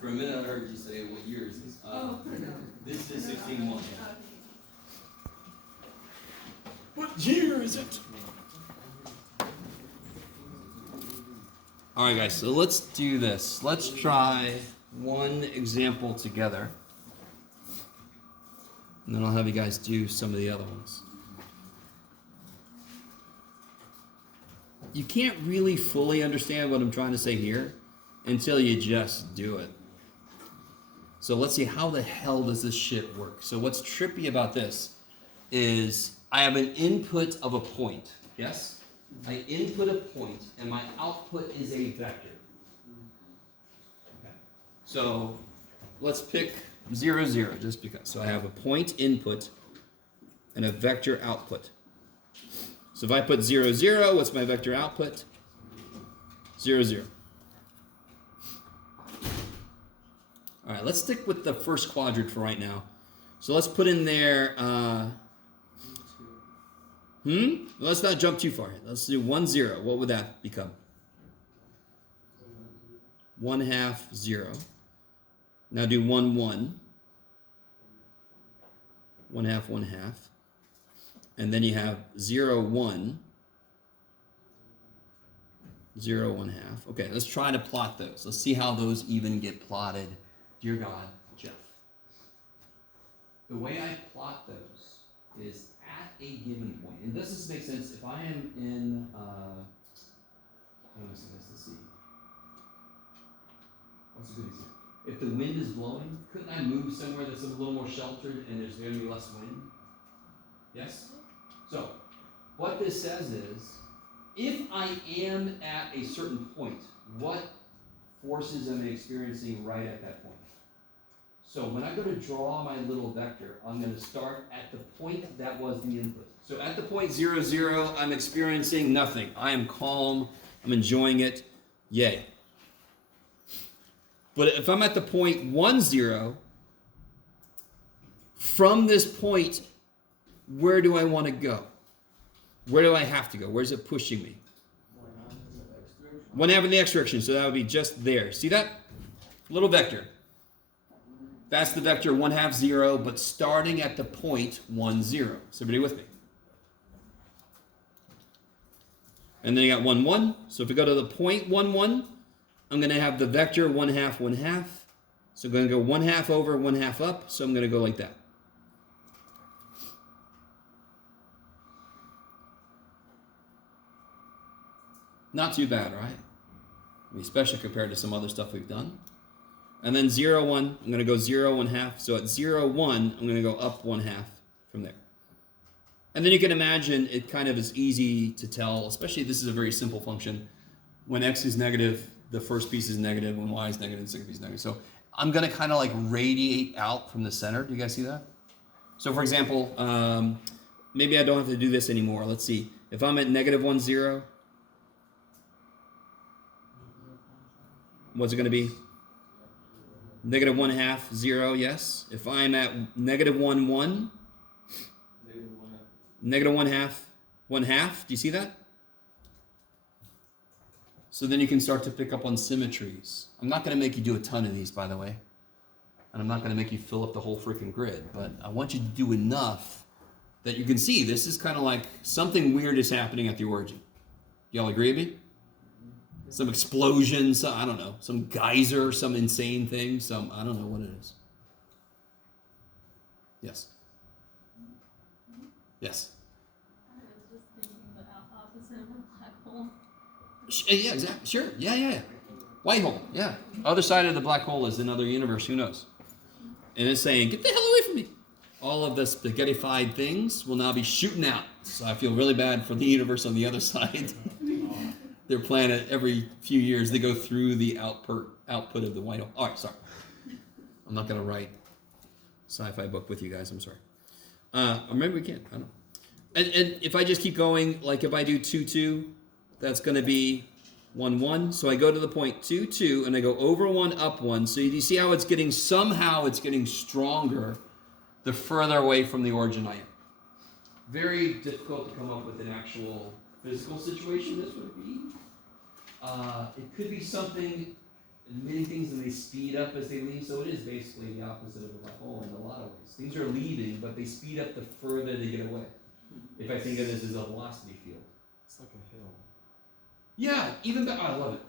For a minute, I heard you say, "What year is this?" This is 16-1. What year is it? All right, guys. So let's do this. Let's try one example together, and then I'll have you guys do some of the other ones. You can't really fully understand what I'm trying to say here until you just do it. So let's see, how the hell does this shit work? So what's trippy about this is I have an input of a point, yes? I input a point, and my output is a vector. Okay. So let's pick 0, 0, just because. So I have a point input and a vector output. So if I put 0, 0, what's my vector output? 0, 0. All right, let's stick with the first quadrant for right now. So let's put in there, let's not jump too far. Let's do 1, 0. What would that become? 1/2, 0. Now do 1, 1. 1/2, 1/2. And then you have 0, 1. 0, 1/2. Okay, let's try to plot those. Let's see how those even get plotted. Dear God, Jeff. The way I plot those is at a given point. And does this make sense? If I am in, how do I say this? Let's see. What's a good example? If the wind is blowing, couldn't I move somewhere that's a little more sheltered and there's going to be less wind? Yes? So, what this says is, if I am at a certain point, what forces am I experiencing right at that point? So when I go to draw my little vector, I'm going to start at the point that was the input. So at the point 0, 0, I'm experiencing nothing. I am calm. I'm enjoying it. Yay. But if I'm at the point 1, 0, from this point, where do I want to go? Where do I have to go? Where's it pushing me? 1/2 in the x direction, so that would be just there. See that? Little vector. That's the vector 1/2, 0, but starting at the point 1, 0. Is everybody with me? And then you got 1, 1. So if we go to the point 1, 1, I'm going to have the vector 1/2, 1/2. So I'm going to go 1/2 over, 1/2 up. So I'm going to go like that. Not too bad, right? I mean, especially compared to some other stuff we've done. And then 0, 1, I'm going to go 0, 1/2. So at 0, 1, I'm going to go up 1/2 from there. And then you can imagine it kind of is easy to tell, especially this is a very simple function. When x is negative, the first piece is negative. When y is negative, the second piece is negative. So I'm going to kind of like radiate out from the center. Do you guys see that? So for example, maybe I don't have to do this anymore. Let's see. If I'm at negative 1, 0, what's it going to be? Negative 1/2, 0, yes. If I'm at negative 1, 1, negative 1/2, 1/2, do you see that? So then you can start to pick up on symmetries. I'm not going to make you do a ton of these, by the way. And I'm not going to make you fill up the whole freaking grid. But I want you to do enough that you can see this is kind of like something weird is happening at the origin. Y'all agree with me? Some explosion, some, I don't know, some geyser, some insane thing, some, I don't know what it is. Yes. Yes. I was just thinking the opposite of a black hole. Yeah, exactly. Sure. Yeah. White hole. Yeah. Other side of the black hole is another universe. Who knows? And it's saying, get the hell away from me. All of the spaghettified things will now be shooting out. So I feel really bad for the universe on the other side. Their planet, every few years, they go through the output of the white hole. All right, sorry. I'm not going to write sci-fi book with you guys. I'm sorry. Or maybe we can. I don't know. And if I just keep going, like if I do 2, 2, that's going to be 1, 1. So I go to the point 2, 2, and I go over 1, up 1. So you see how it's getting, somehow it's getting stronger the further away from the origin I am. Very difficult to come up with an actual physical situation this would be. It could be something, many things, and they speed up as they leave, so it is basically the opposite of a black hole in a lot of ways. Things are leaving, but they speed up the further they get away. If I think of this as a velocity field. It's like a hill. Yeah, even better. I love it.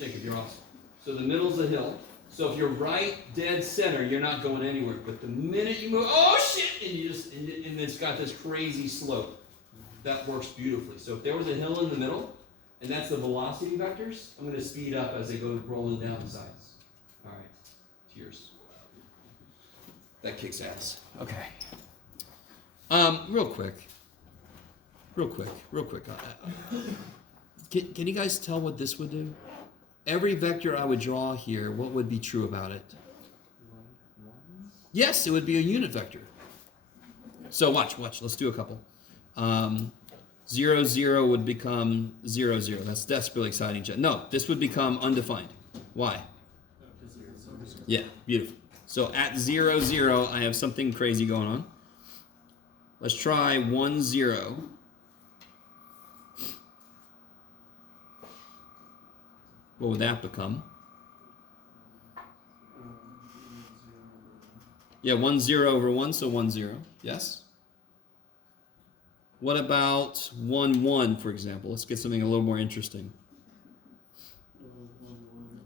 Jacob, you're awesome. So the middle's the hill. So if you're right dead center, you're not going anywhere. But the minute you move, oh shit, and you just and it's got this crazy slope. That works beautifully. So if there was a hill in the middle, and that's the velocity vectors, I'm going to speed up as they go rolling down the sides. All right, cheers. That kicks ass. Okay. Real quick. Can you guys tell what this would do? Every vector I would draw here, what would be true about it? Yes, it would be a unit vector. So watch. Let's do a couple. 0, 0 would become 0, 0. That's really exciting. No, this would become undefined. Why? Yeah, beautiful. So at 0, 0, I have something crazy going on. Let's try 1, 0. What would that become? Yeah, 1, 0 over 1, so 1, 0. Yes? What about 1, 1, for example? Let's get something a little more interesting.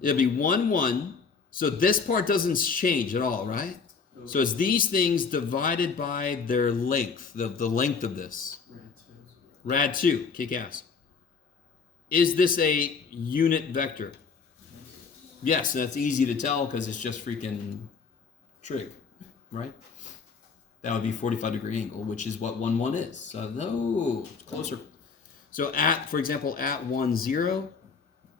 It'll be 1, 1. So this part doesn't change at all, right? So it's these things divided by their length, the length of this. Rad 2, kick ass. Is this a unit vector? Yes, that's easy to tell because it's just freaking trig, right? That would be 45-degree angle, which is what 1, 1 is. So no, it's closer. So for example, at 1, 0,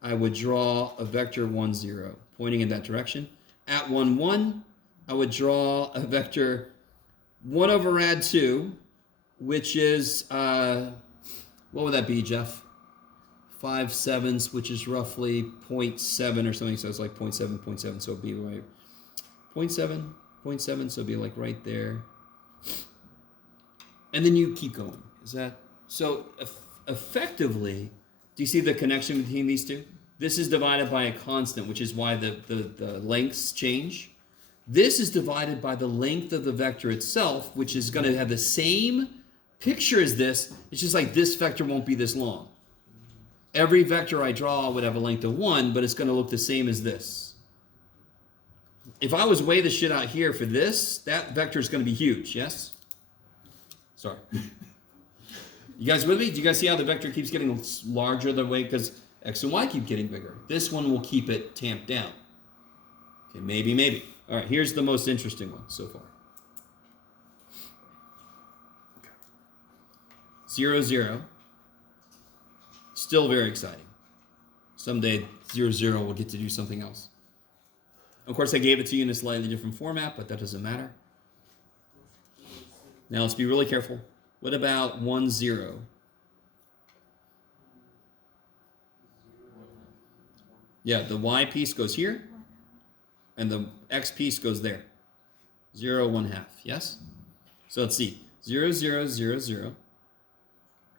I would draw a vector 1, 0, pointing in that direction. At 1, 1, I would draw a vector 1 over rad 2, which is, what would that be, Jeff? 5/7, which is roughly 0.7 or something, so it's like 0.7, 0.7, so it'd be right 0.7, 0.7, so it'd be like right there. And then you keep going. Is that so? Effectively, do you see the connection between these two? This is divided by a constant, which is why the lengths change. This is divided by the length of the vector itself, which is going to have the same picture as this. It's just like this vector won't be this long. Every vector I draw would have a length of 1, but it's going to look the same as this. If I was way the shit out here for this, that vector is going to be huge, yes? Sorry. You guys with me? Do you guys see how the vector keeps getting larger the way? Because x and y keep getting bigger. This one will keep it tamped down. Okay, maybe. All right, here's the most interesting one so far. 0, 0. Still very exciting. Someday 0, 0 will get to do something else. Of course, I gave it to you in a slightly different format, but that doesn't matter. Now let's be really careful. What about 1, 0? Yeah, the y piece goes here, and the x piece goes there. 0, 1/2, yes? So let's see. 0, 0, 0, 0.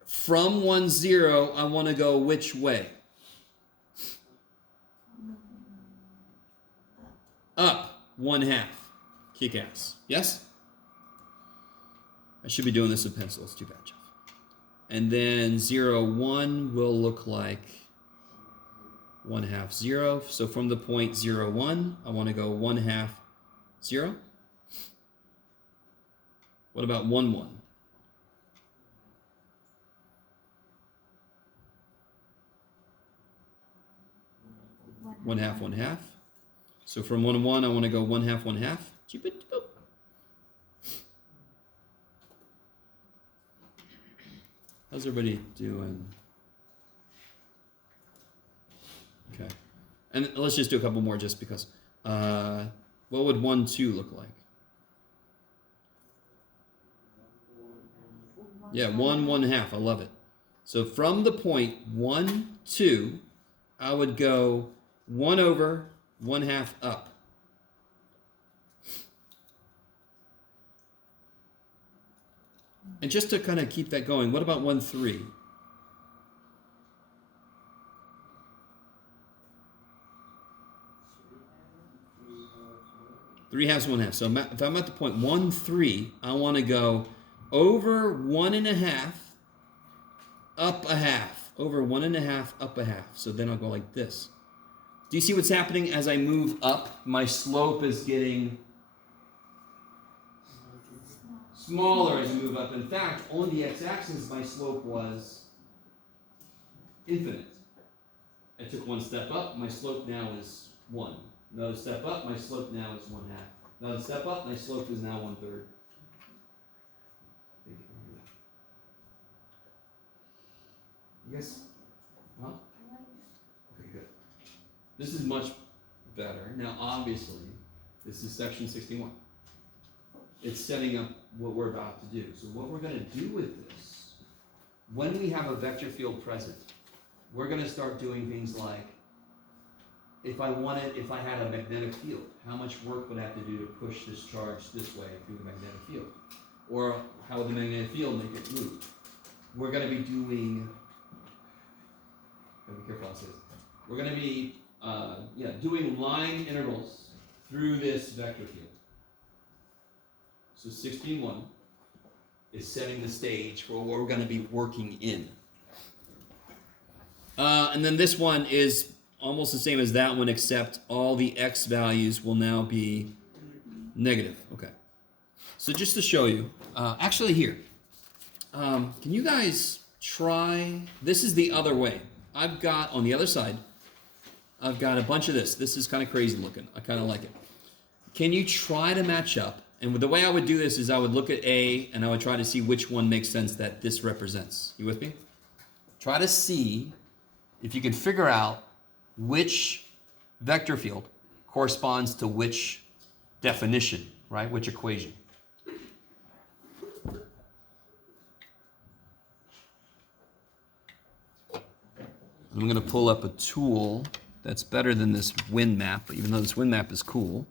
From 1, 0, I want to go which way? Up 1/2. Kick ass. Yes? I should be doing this with pencil. It's too bad, Jeff. And then 0, 1 will look like 1/2, 0. So from the point 0, 1, I want to go 1/2, 0. What about 1, 1? One half, 1/2. So from 1, 1, I want to go 1/2, 1/2. Boop. How's everybody doing? Okay. And let's just do a couple more just because. What would 1, 2 look like? Yeah, 1, 1/2. I love it. So from the point 1, 2, I would go 1 over 1/2 up. And just to kind of keep that going, what about 1, 3? Three halves, 1/2. So if I'm at the point 1, 3, I want to go over 1.5, up 1/2. Over 1.5, up 1/2. So then I'll go like this. Do you see what's happening as I move up? My slope is getting smaller as I move up. In fact, on the x-axis, my slope was infinite. I took one step up, my slope now is 1. Another step up, my slope now is 1/2. Another step up, my slope is now 1/3. Yes? Huh? Okay, good. This is much better. Now, obviously, this is section 61. It's setting up what we're about to do. So what we're going to do with this, when we have a vector field present, we're going to start doing things like, if I had a magnetic field, how much work would I have to do to push this charge this way through the magnetic field? Or how would the magnetic field make it move? We're going to be doing, gotta be careful how I say this. We're going to be doing line integrals through this vector field. So 16.1 is setting the stage for what we're going to be working in. And then this one is almost the same as that one, except all the x values will now be negative. Okay. So just to show you, actually here, can you guys try, this is the other way. I've got, on the other side, I've got a bunch of this. This is kind of crazy looking. I kind of like it. Can you try to match up? And the way I would do this is I would look at A and I would try to see which one makes sense that this represents. You with me? Try to see if you can figure out which vector field corresponds to which definition, right? Which equation? I'm going to pull up a tool that's better than this wind map, even though this wind map is cool.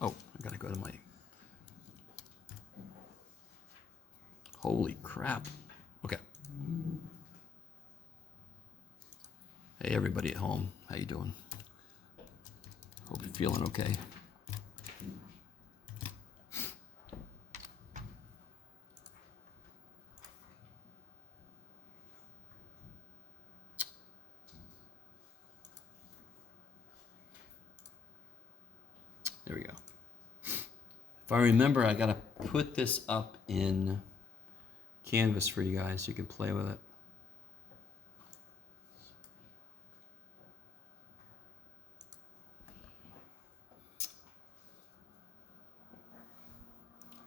Oh, I got to go to my... Holy crap. Okay. Hey, everybody at home. How you doing? Hope you're feeling okay. There we go. If I remember, I gotta put this up in Canvas for you guys so you can play with it.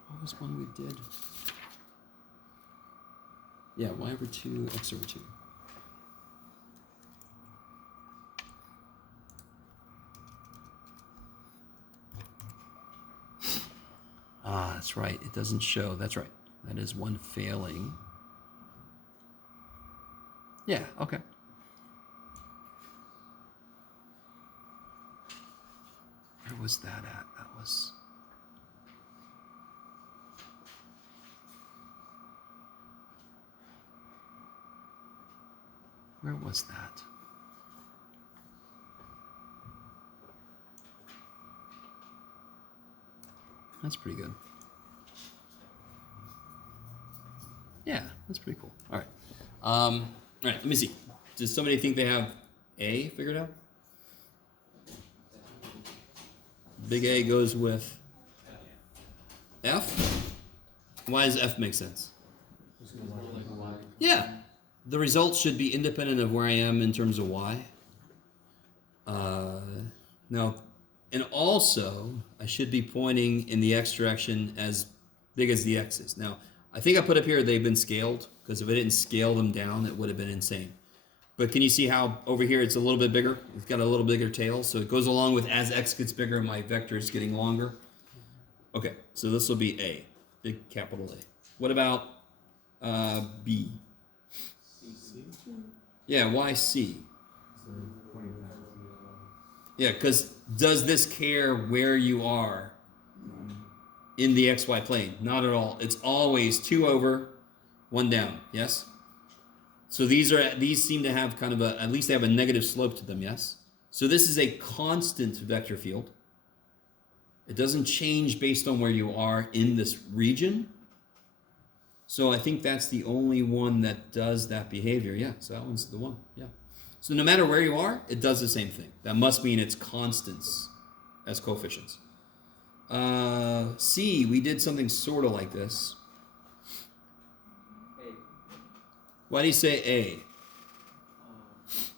What was one we did? Yeah, y over 2, x over 2. Ah, that's right. It doesn't show. That's right. That is one failing. Yeah, okay. Where was that at? That was... Where was that? That's pretty good. Yeah, that's pretty cool. All right. All right, let me see. Does somebody think they have A figured out? Big A goes with F? Why does F make sense? Yeah. The results should be independent of where I am in terms of Y. Now, and also, I should be pointing in the X direction as big as the X is. Now, I think I put up here they've been scaled, because if I didn't scale them down, it would have been insane. But can you see how over here it's a little bit bigger? It's got a little bigger tail, so it goes along with as X gets bigger, my vector is getting longer. Okay, so this will be A, big capital A. What about B? Yeah, why C? Yeah, because does this care where you are in the XY plane? Not at all. It's always 2 over, 1 down, yes? So these seem to have kind of a, at least they have a negative slope to them, yes? So this is a constant vector field. It doesn't change based on where you are in this region. So I think that's the only one that does that behavior. Yeah, so that one's the one, yeah. So no matter where you are, it does the same thing. That must mean it's constants as coefficients. C, we did something sort of like this. A. Why do you say A?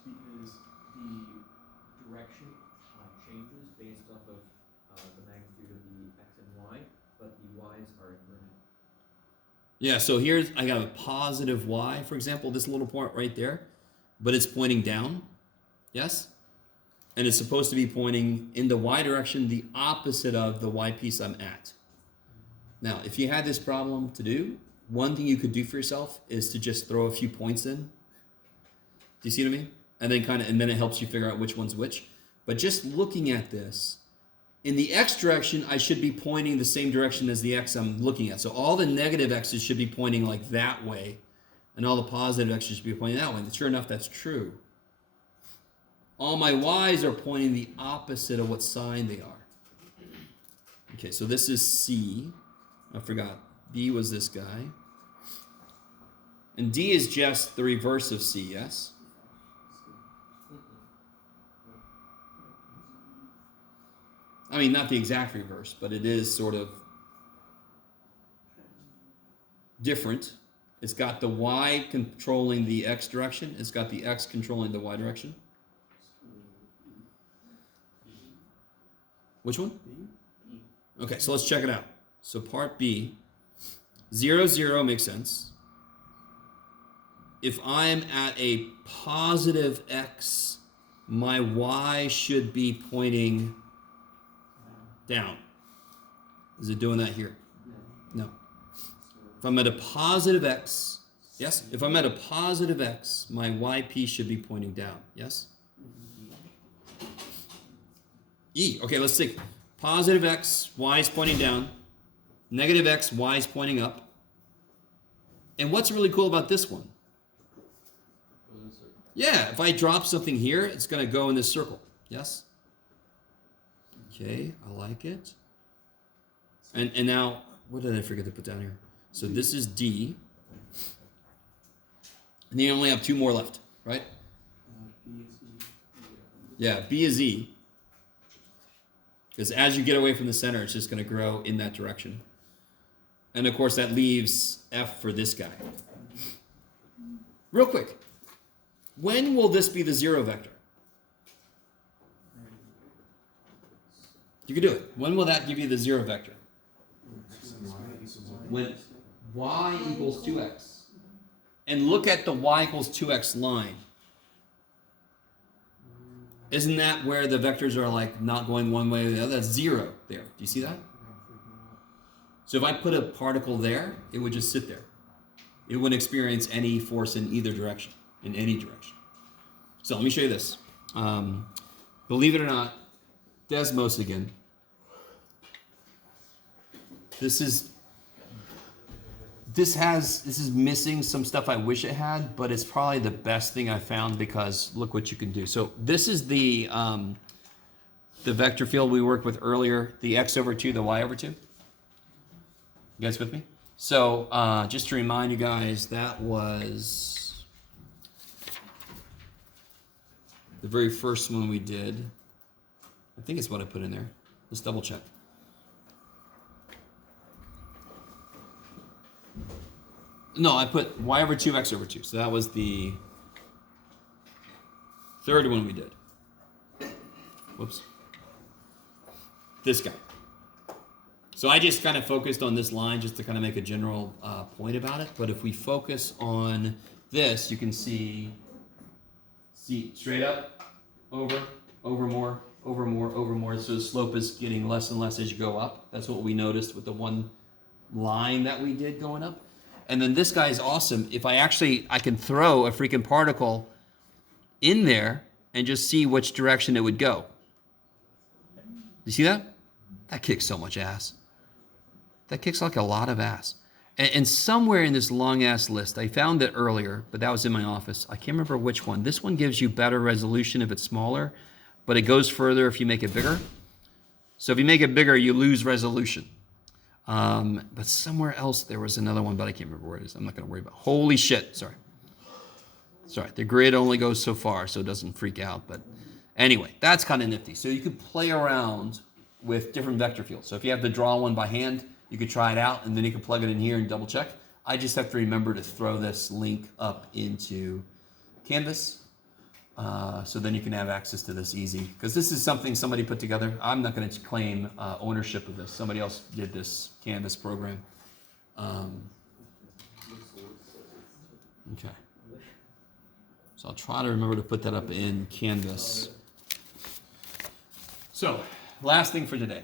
Because the direction changes based off of the magnitude of the x and y, but the y's are inverted. Yeah, so here's, I got a positive Y, for example, this little point right there, but it's pointing down, yes? And it's supposed to be pointing in the Y direction, the opposite of the Y piece I'm at. Now, if you had this problem to do, one thing you could do for yourself is to just throw a few points in. Do you see what I mean? And then it helps you figure out which one's which. But just looking at this, in the X direction, I should be pointing the same direction as the X I'm looking at. So all the negative X's should be pointing like that way, and all the positive X's should be pointing that way. And sure enough, that's true. All my Y's are pointing the opposite of what sign they are. Okay, so this is C. I forgot. B was this guy. And D is just the reverse of C, yes? I mean, not the exact reverse, but it is sort of different. It's got the Y controlling the X direction. It's got the X controlling the Y direction. Which one? Okay, so let's check it out. So part B, 0, 0 makes sense. If I'm at a positive X my y should be pointing down. Is it doing that here? No. If I'm at a positive x, yes? If I'm at a positive x, my yp should be pointing down, yes? E, okay, let's see. Positive x, y is pointing down. Negative x, y is pointing up. And what's really cool about this one? Yeah, if I drop something here, it's going to go in this circle. Yes? Okay, I like it. And now, what did I forget to put down here? So this is D. And you only have two more left, right? B is E. Yeah, B is E. Because as you get away from the center, it's just going to grow in that direction. And of course, that leaves F for this guy. Real quick. When will this be the zero vector? You can do it. When will that give you the zero vector? X and Y equals 0. When y equals 2x. And look at the y equals 2x line. Isn't that where the vectors are like not going one way or the other? That's zero there. Do you see that? So if I put a particle there, it would just sit there. It wouldn't experience any force in either direction, in any direction. So let me show you this. Believe it or not, Desmos again. This is missing some stuff I wish it had, but it's probably the best thing I found because look what you can do. So this is the vector field we worked with earlier, the x over 2, the y over 2. You guys with me? So just to remind you guys, that was the very first one we did. I think it's what I put in there. Let's double check. No, I put y over 2, x over 2. So that was the third one we did. Whoops. This guy. So I just kind of focused on this line just to kind of make a general point about it. But if we focus on this, you can see straight up, over more, over more, over more. So the slope is getting less and less as you go up. That's what we noticed with the one line that we did going up. And then this guy is awesome. If I can throw a freaking particle in there and just see which direction it would go. You see that? That kicks so much ass. That kicks like a lot of ass. And somewhere in this long ass list, I found it earlier, but that was in my office. I can't remember which one. This one gives you better resolution if it's smaller, but it goes further if you make it bigger. So if you make it bigger, you lose resolution. But somewhere else there was another one, but I can't remember where it is. I'm not going to worry about it. Holy shit. Sorry. The grid only goes so far, so it doesn't freak out. But anyway, that's kind of nifty. So you could play around with different vector fields. So if you have to draw one by hand, you could try it out, and then you can plug it in here and double check. I just have to remember to throw this link up into Canvas. So then you can have access to this easy. Because this is something somebody put together. I'm not going to claim ownership of this. Somebody else did this Canvas program. Okay. So I'll try to remember to put that up in Canvas. So, last thing for today.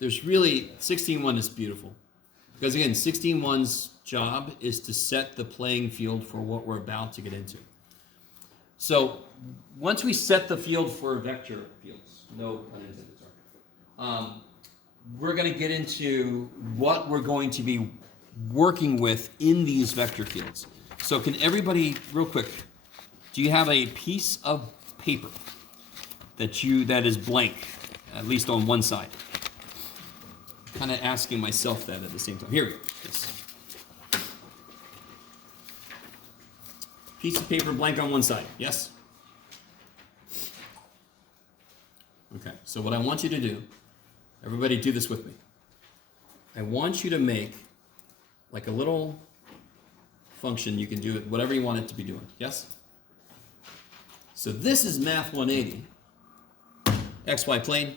There's really, 16.1 is beautiful. Because again, 16.1's job is to set the playing field for what we're about to get into. So once we set the field for vector fields, no pun intended, sorry, we're going to get into what we're going to be working with in these vector fields. So can everybody, real quick, do you have a piece of paper that is blank, at least on one side? Kind of asking myself that at the same time. Here we go. Yes. Piece of paper blank on one side. Yes? Okay, so what I want you to do, everybody do this with me. I want you to make like a little function. You can do it, whatever you want it to be doing. Yes? So this is Math 180. XY plane,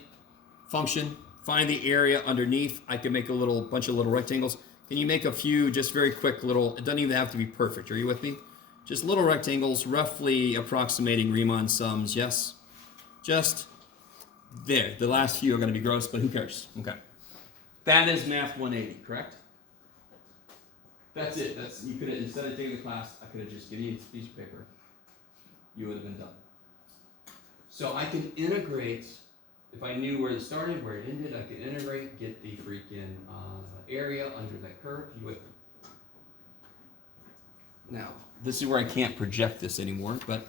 function, find the area underneath. I can make a bunch of little rectangles. Can you make a few just very quick little, it doesn't even have to be perfect. Are you with me? Just little rectangles, roughly approximating Riemann sums. Yes? Just there. The last few are going to be gross, but who cares? Okay. That is Math 180, correct? That's it. You could have, instead of taking the class, I could have just given you this piece of paper. You would have been done. So I can integrate, if I knew where it started, where it ended, I could integrate, get the freaking area under that curve. You would. Now, this is where I can't project this anymore, but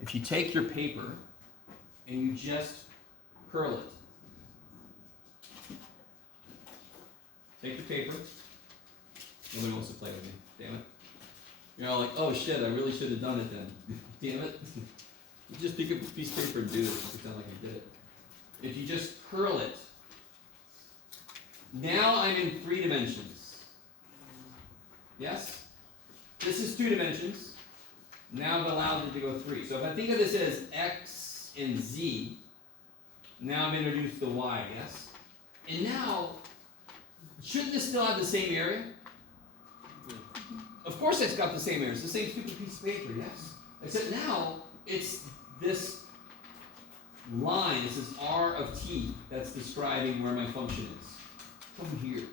if you take your paper and you just curl it. Take the paper. Nobody wants to play with me. Damn it. You're all like, oh shit, I really should have done it then. Damn it. You just pick up a piece of paper and do this. Pretend like I did it. If you just curl it, now I'm in 3 dimensions. Yes? This is 2 dimensions. Now I've allowed it to go 3. So if I think of this as x and z, now I'm introduced the y, yes? And now, shouldn't this still have the same area? Of course it's got the same area. It's the same stupid piece of paper, yes? Except now, it's this line, this is r of t, that's describing where my function is. Come here.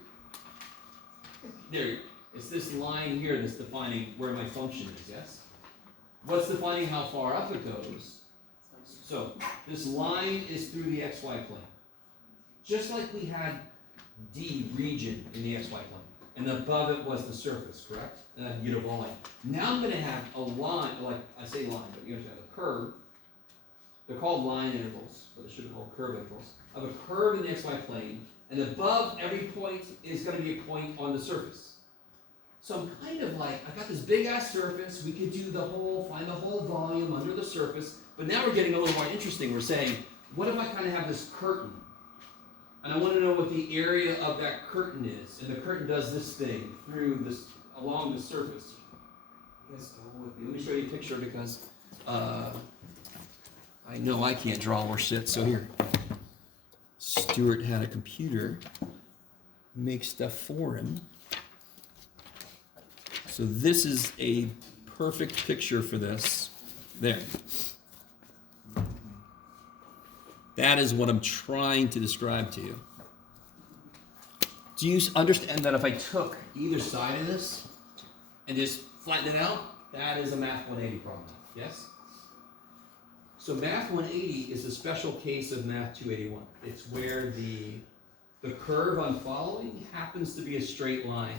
There, it's this line here that's defining where my function is, yes? What's defining how far up it goes? So, this line is through the xy plane. Just like we had D region in the xy plane. And above it was the surface, correct? And I can get a line. Now I'm going to have a line, like I say line, but you have to have a curve. They're called line intervals, but they should be called curve intervals. I have a curve in the xy plane, and above every point is going to be a point on the surface. So I'm kind of like, I got this big ass surface, we could do find the whole volume under the surface, but now we're getting a little more interesting. We're saying, what if I kind of have this curtain? And I want to know what the area of that curtain is. And the curtain does this thing along the surface. You guys go with me. Let me show you a picture because I know I can't draw or shit, so here. Stuart had a computer make stuff for him. So this is a perfect picture for this. There. That is what I'm trying to describe to you. Do you understand that if I took either side of this and just flatten it out, that is a Math 180 problem, yes? So Math 180 is a special case of Math 281. It's where the curve I'm following happens to be a straight line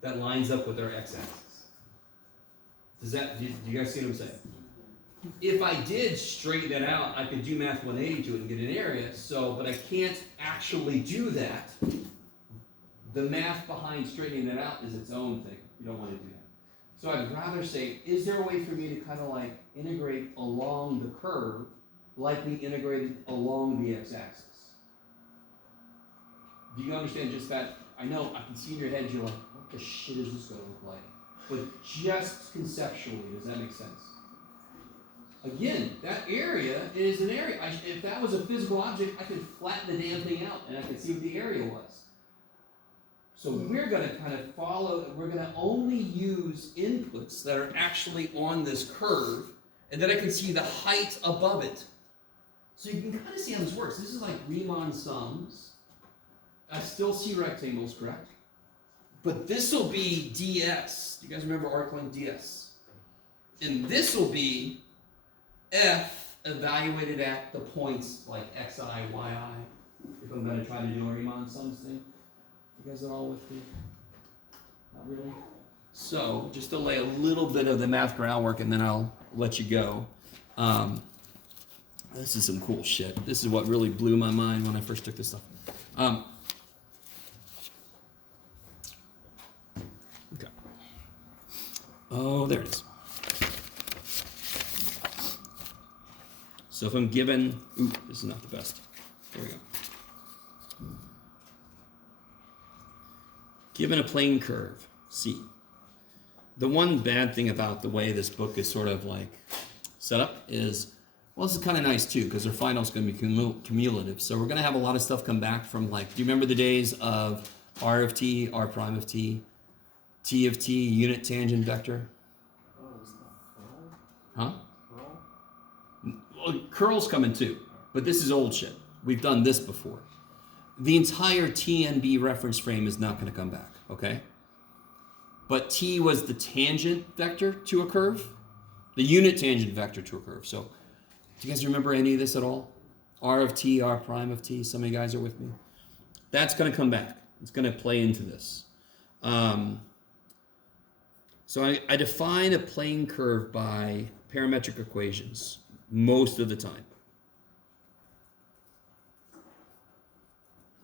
that lines up with our x-axis. Do you guys see what I'm saying? If I did straighten it out, I could do Math 180 to it and get an area, but I can't actually do that. The math behind straightening that out is its own thing. You don't want to do that. So I'd rather say, is there a way for me to kind of like integrate along the curve like we integrated along the x-axis? Do you understand just that? I know, I can see in your head, you're like, what the shit is this going to look like? But just conceptually, does that make sense? Again, that area is an area. If that was a physical object, I could flatten the damn thing out and I could see what the area was. So we're going to kind of we're going to only use inputs that are actually on this curve, and then I can see the height above it. So you can kind of see how this works. This is like Riemann sums. I still see rectangles, correct? But this will be ds. Do you guys remember arc length ds? And this will be f evaluated at the points like xi, yi, if I'm going to try to do a Riemann sums thing. You guys are all with me? Not really? So, just to lay a little bit of the math groundwork and then I'll let you go. This is some cool shit. This is what really blew my mind when I first took this stuff. Okay. Oh, there it is. So if I'm given, this is not the best. There we go. Given a plane curve, C. The one bad thing about the way this book is sort of like set up is, well, this is kind of nice too, because our final's going to be cumulative. So we're going to have a lot of stuff come back from like, do you remember the days of R of t, R prime of t of t, unit tangent vector? Oh, it's not Huh? Curl? Well, curls come in too, but this is old shit. We've done this before. The entire TNB reference frame is not going to come back, okay? But T was the tangent vector to a curve, the unit tangent vector to a curve. So, do you guys remember any of this at all? R of T, R prime of T, some of you guys are with me? That's going to come back. It's going to play into this. So I define a plane curve by parametric equations most of the time.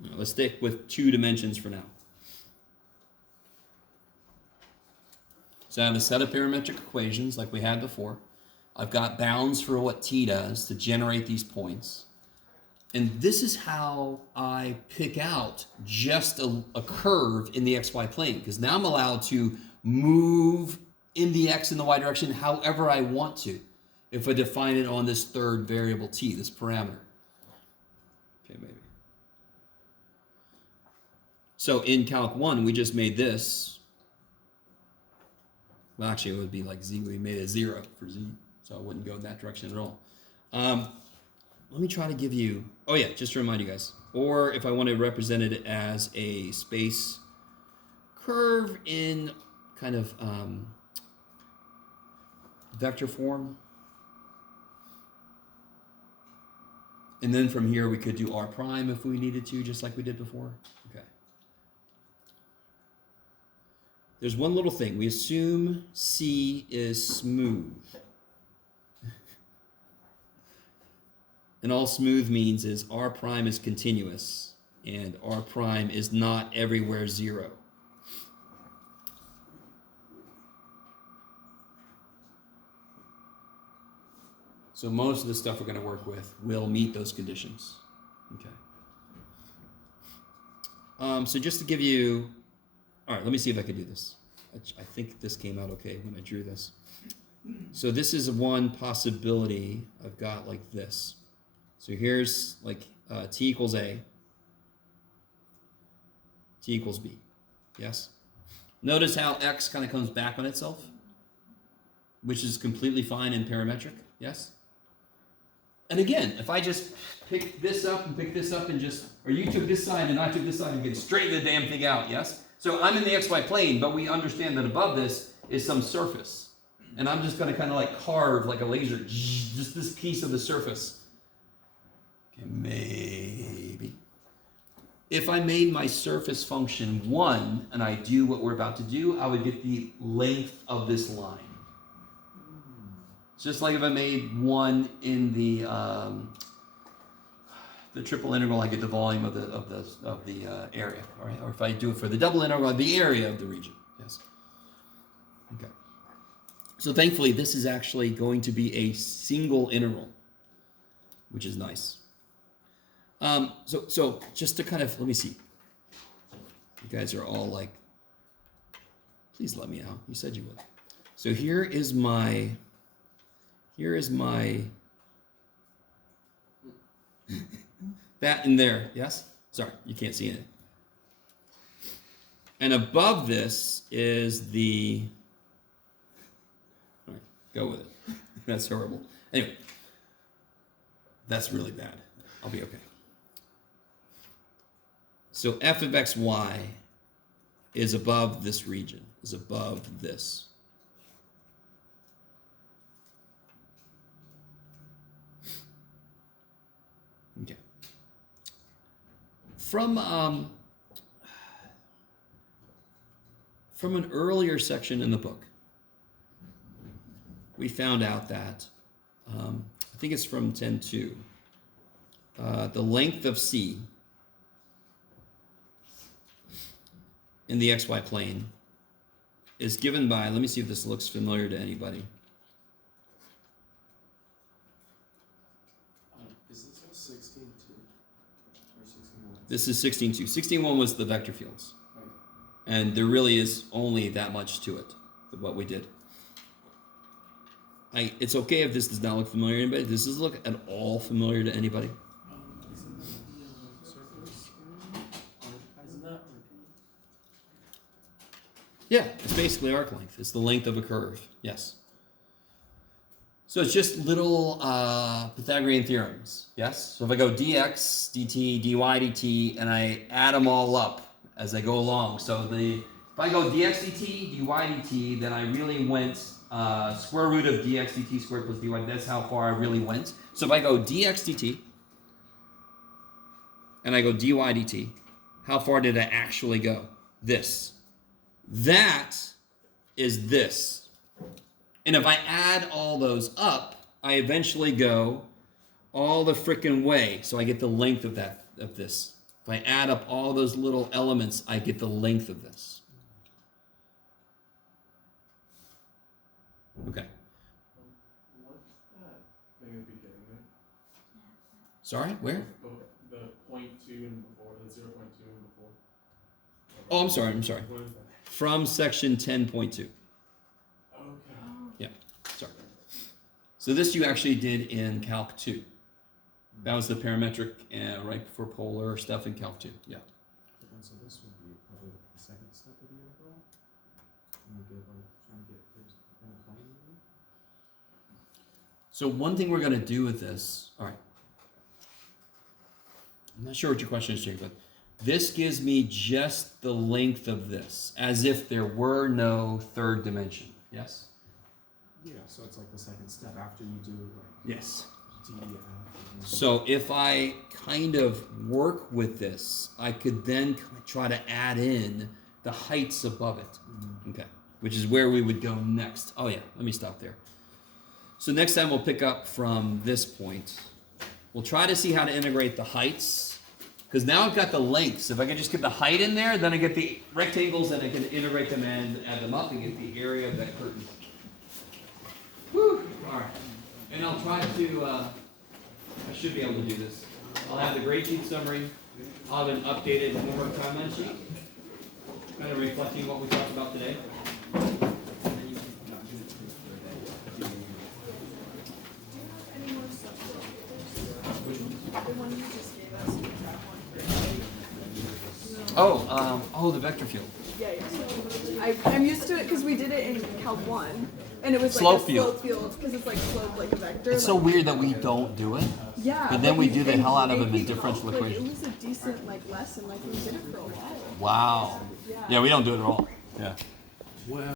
Now, let's stick with 2 dimensions for now. So I have a set of parametric equations like we had before. I've got bounds for what t does to generate these points. And this is how I pick out just a curve in the xy plane, because now I'm allowed to move in the x and the y direction however I want to if I define it on this third variable t, this parameter. Okay, maybe. So in Calc 1, we just made this. Well, actually, it would be like z. We made a 0 for z, so I wouldn't go in that direction at all. Let me try to give you, oh yeah, just to remind you guys, or if I want to represent it as a space curve in kind of vector form. And then from here we could do r prime if we needed to, just like we did before. Okay. There's one little thing. We assume C is smooth. And all smooth means is r prime is continuous and r prime is not everywhere 0. So most of the stuff we're going to work with will meet those conditions. Okay. So just to give you, all right, let me see if I can do this. I think this came out okay when I drew this. So this is one possibility I've got like this. So here's like t equals a, t equals b. Yes? Notice how x kind of comes back on itself, which is completely fine in parametric. Yes? And again, if I just pick this up and pick this up and just, or you took this side and I took this side and get straighten the damn thing out, yes? So I'm in the xy plane, but we understand that above this is some surface. And I'm just going to kind of like carve like a laser, just this piece of the surface. Okay, maybe. If I made my surface function 1 and I do what we're about to do, I would get the length of this line. Just like if I made 1 in the triple integral, I get the volume of the area. All right, or if I do it for the double integral, the area of the region. Yes. Okay. So thankfully, this is actually going to be a single integral, which is nice. So just to kind of let me see. You guys are all like, please let me out. You said you would. So here is my. That in there, yes? Sorry, you can't see it. And above this is the, all right, go with it. That's horrible. Anyway, that's really bad. I'll be okay. So f of xy is above this region, is above this. Okay. From an earlier section in the book, we found out that, I think it's from 10.2, the length of C in the xy plane is given by, let me see if this looks familiar to anybody. Is this 16.2 or 16.1? This is 16.2. 16.1 was the vector fields. Right. And there really is only that much to it, what we did. It's okay if this does not look familiar to anybody. Does this look at all familiar to anybody? Isn't that the surface? Isn't that repeat? Yeah, it's basically arc length. It's the length of a curve. Yes. So it's just little Pythagorean theorems, yes? So if I go dx, dt, dy, dt, and I add them all up as I go along. So if I go dx, dt, dy, dt, then I really went square root of dx, dt squared plus dy. That's how far I really went. So if I go dx, dt, and I go dy, dt, how far did I actually go? This. That is this. And if I add all those up, I eventually go all the frickin' way. So I get the length of this. If I add up all those little elements, I get the length of this. Okay. What's that thing at the beginning there? Sorry, where? The 0.2 and before, the 0.2 and before. Oh, I'm sorry. What is that? From section 10.2. Okay. Sorry. So this you actually did in Calc 2. That was the parametric right before polar stuff in Calc 2. Yeah. But then, so this would be probably the second step of the integral. And we get like trying to get there's in a plane. Maybe? So one thing we're going to do with this, all right. I'm not sure what your question is, Jake, but this gives me just the length of this, as if there were no third dimension. Yes? Yeah. So it's like the second step after you do like Yes. D, F. and- So if I kind of work with this, I could then try to add in the heights above it. Okay. Which is where we would go next. Oh yeah, let me stop there. So next time we'll pick up from this point. We'll try to see how to integrate the heights. Because now I've got the lengths. If I can just get the height in there, then I get the rectangles and I can integrate them and add them up and get the area of that curtain. Whew. All right. And I'll try to, I should be able to do this. I'll have the grade sheet summary. I'll have an updated homework timeline sheet. Kind of reflecting what we talked about today. Any more stuff? The one you just gave us, you have one for The vector field. Yeah, I'm used to it because we did it in Calc 1, and it was Slope like a field. slope field because it's like sloped like a vector. It's so like, weird that we don't do it. Yeah, but then we do the in hell out of AP them in Calc, differential like, equations. It was a decent like lesson, like we did it for a while. Wow. Yeah, we don't do it at all. Yeah. Well.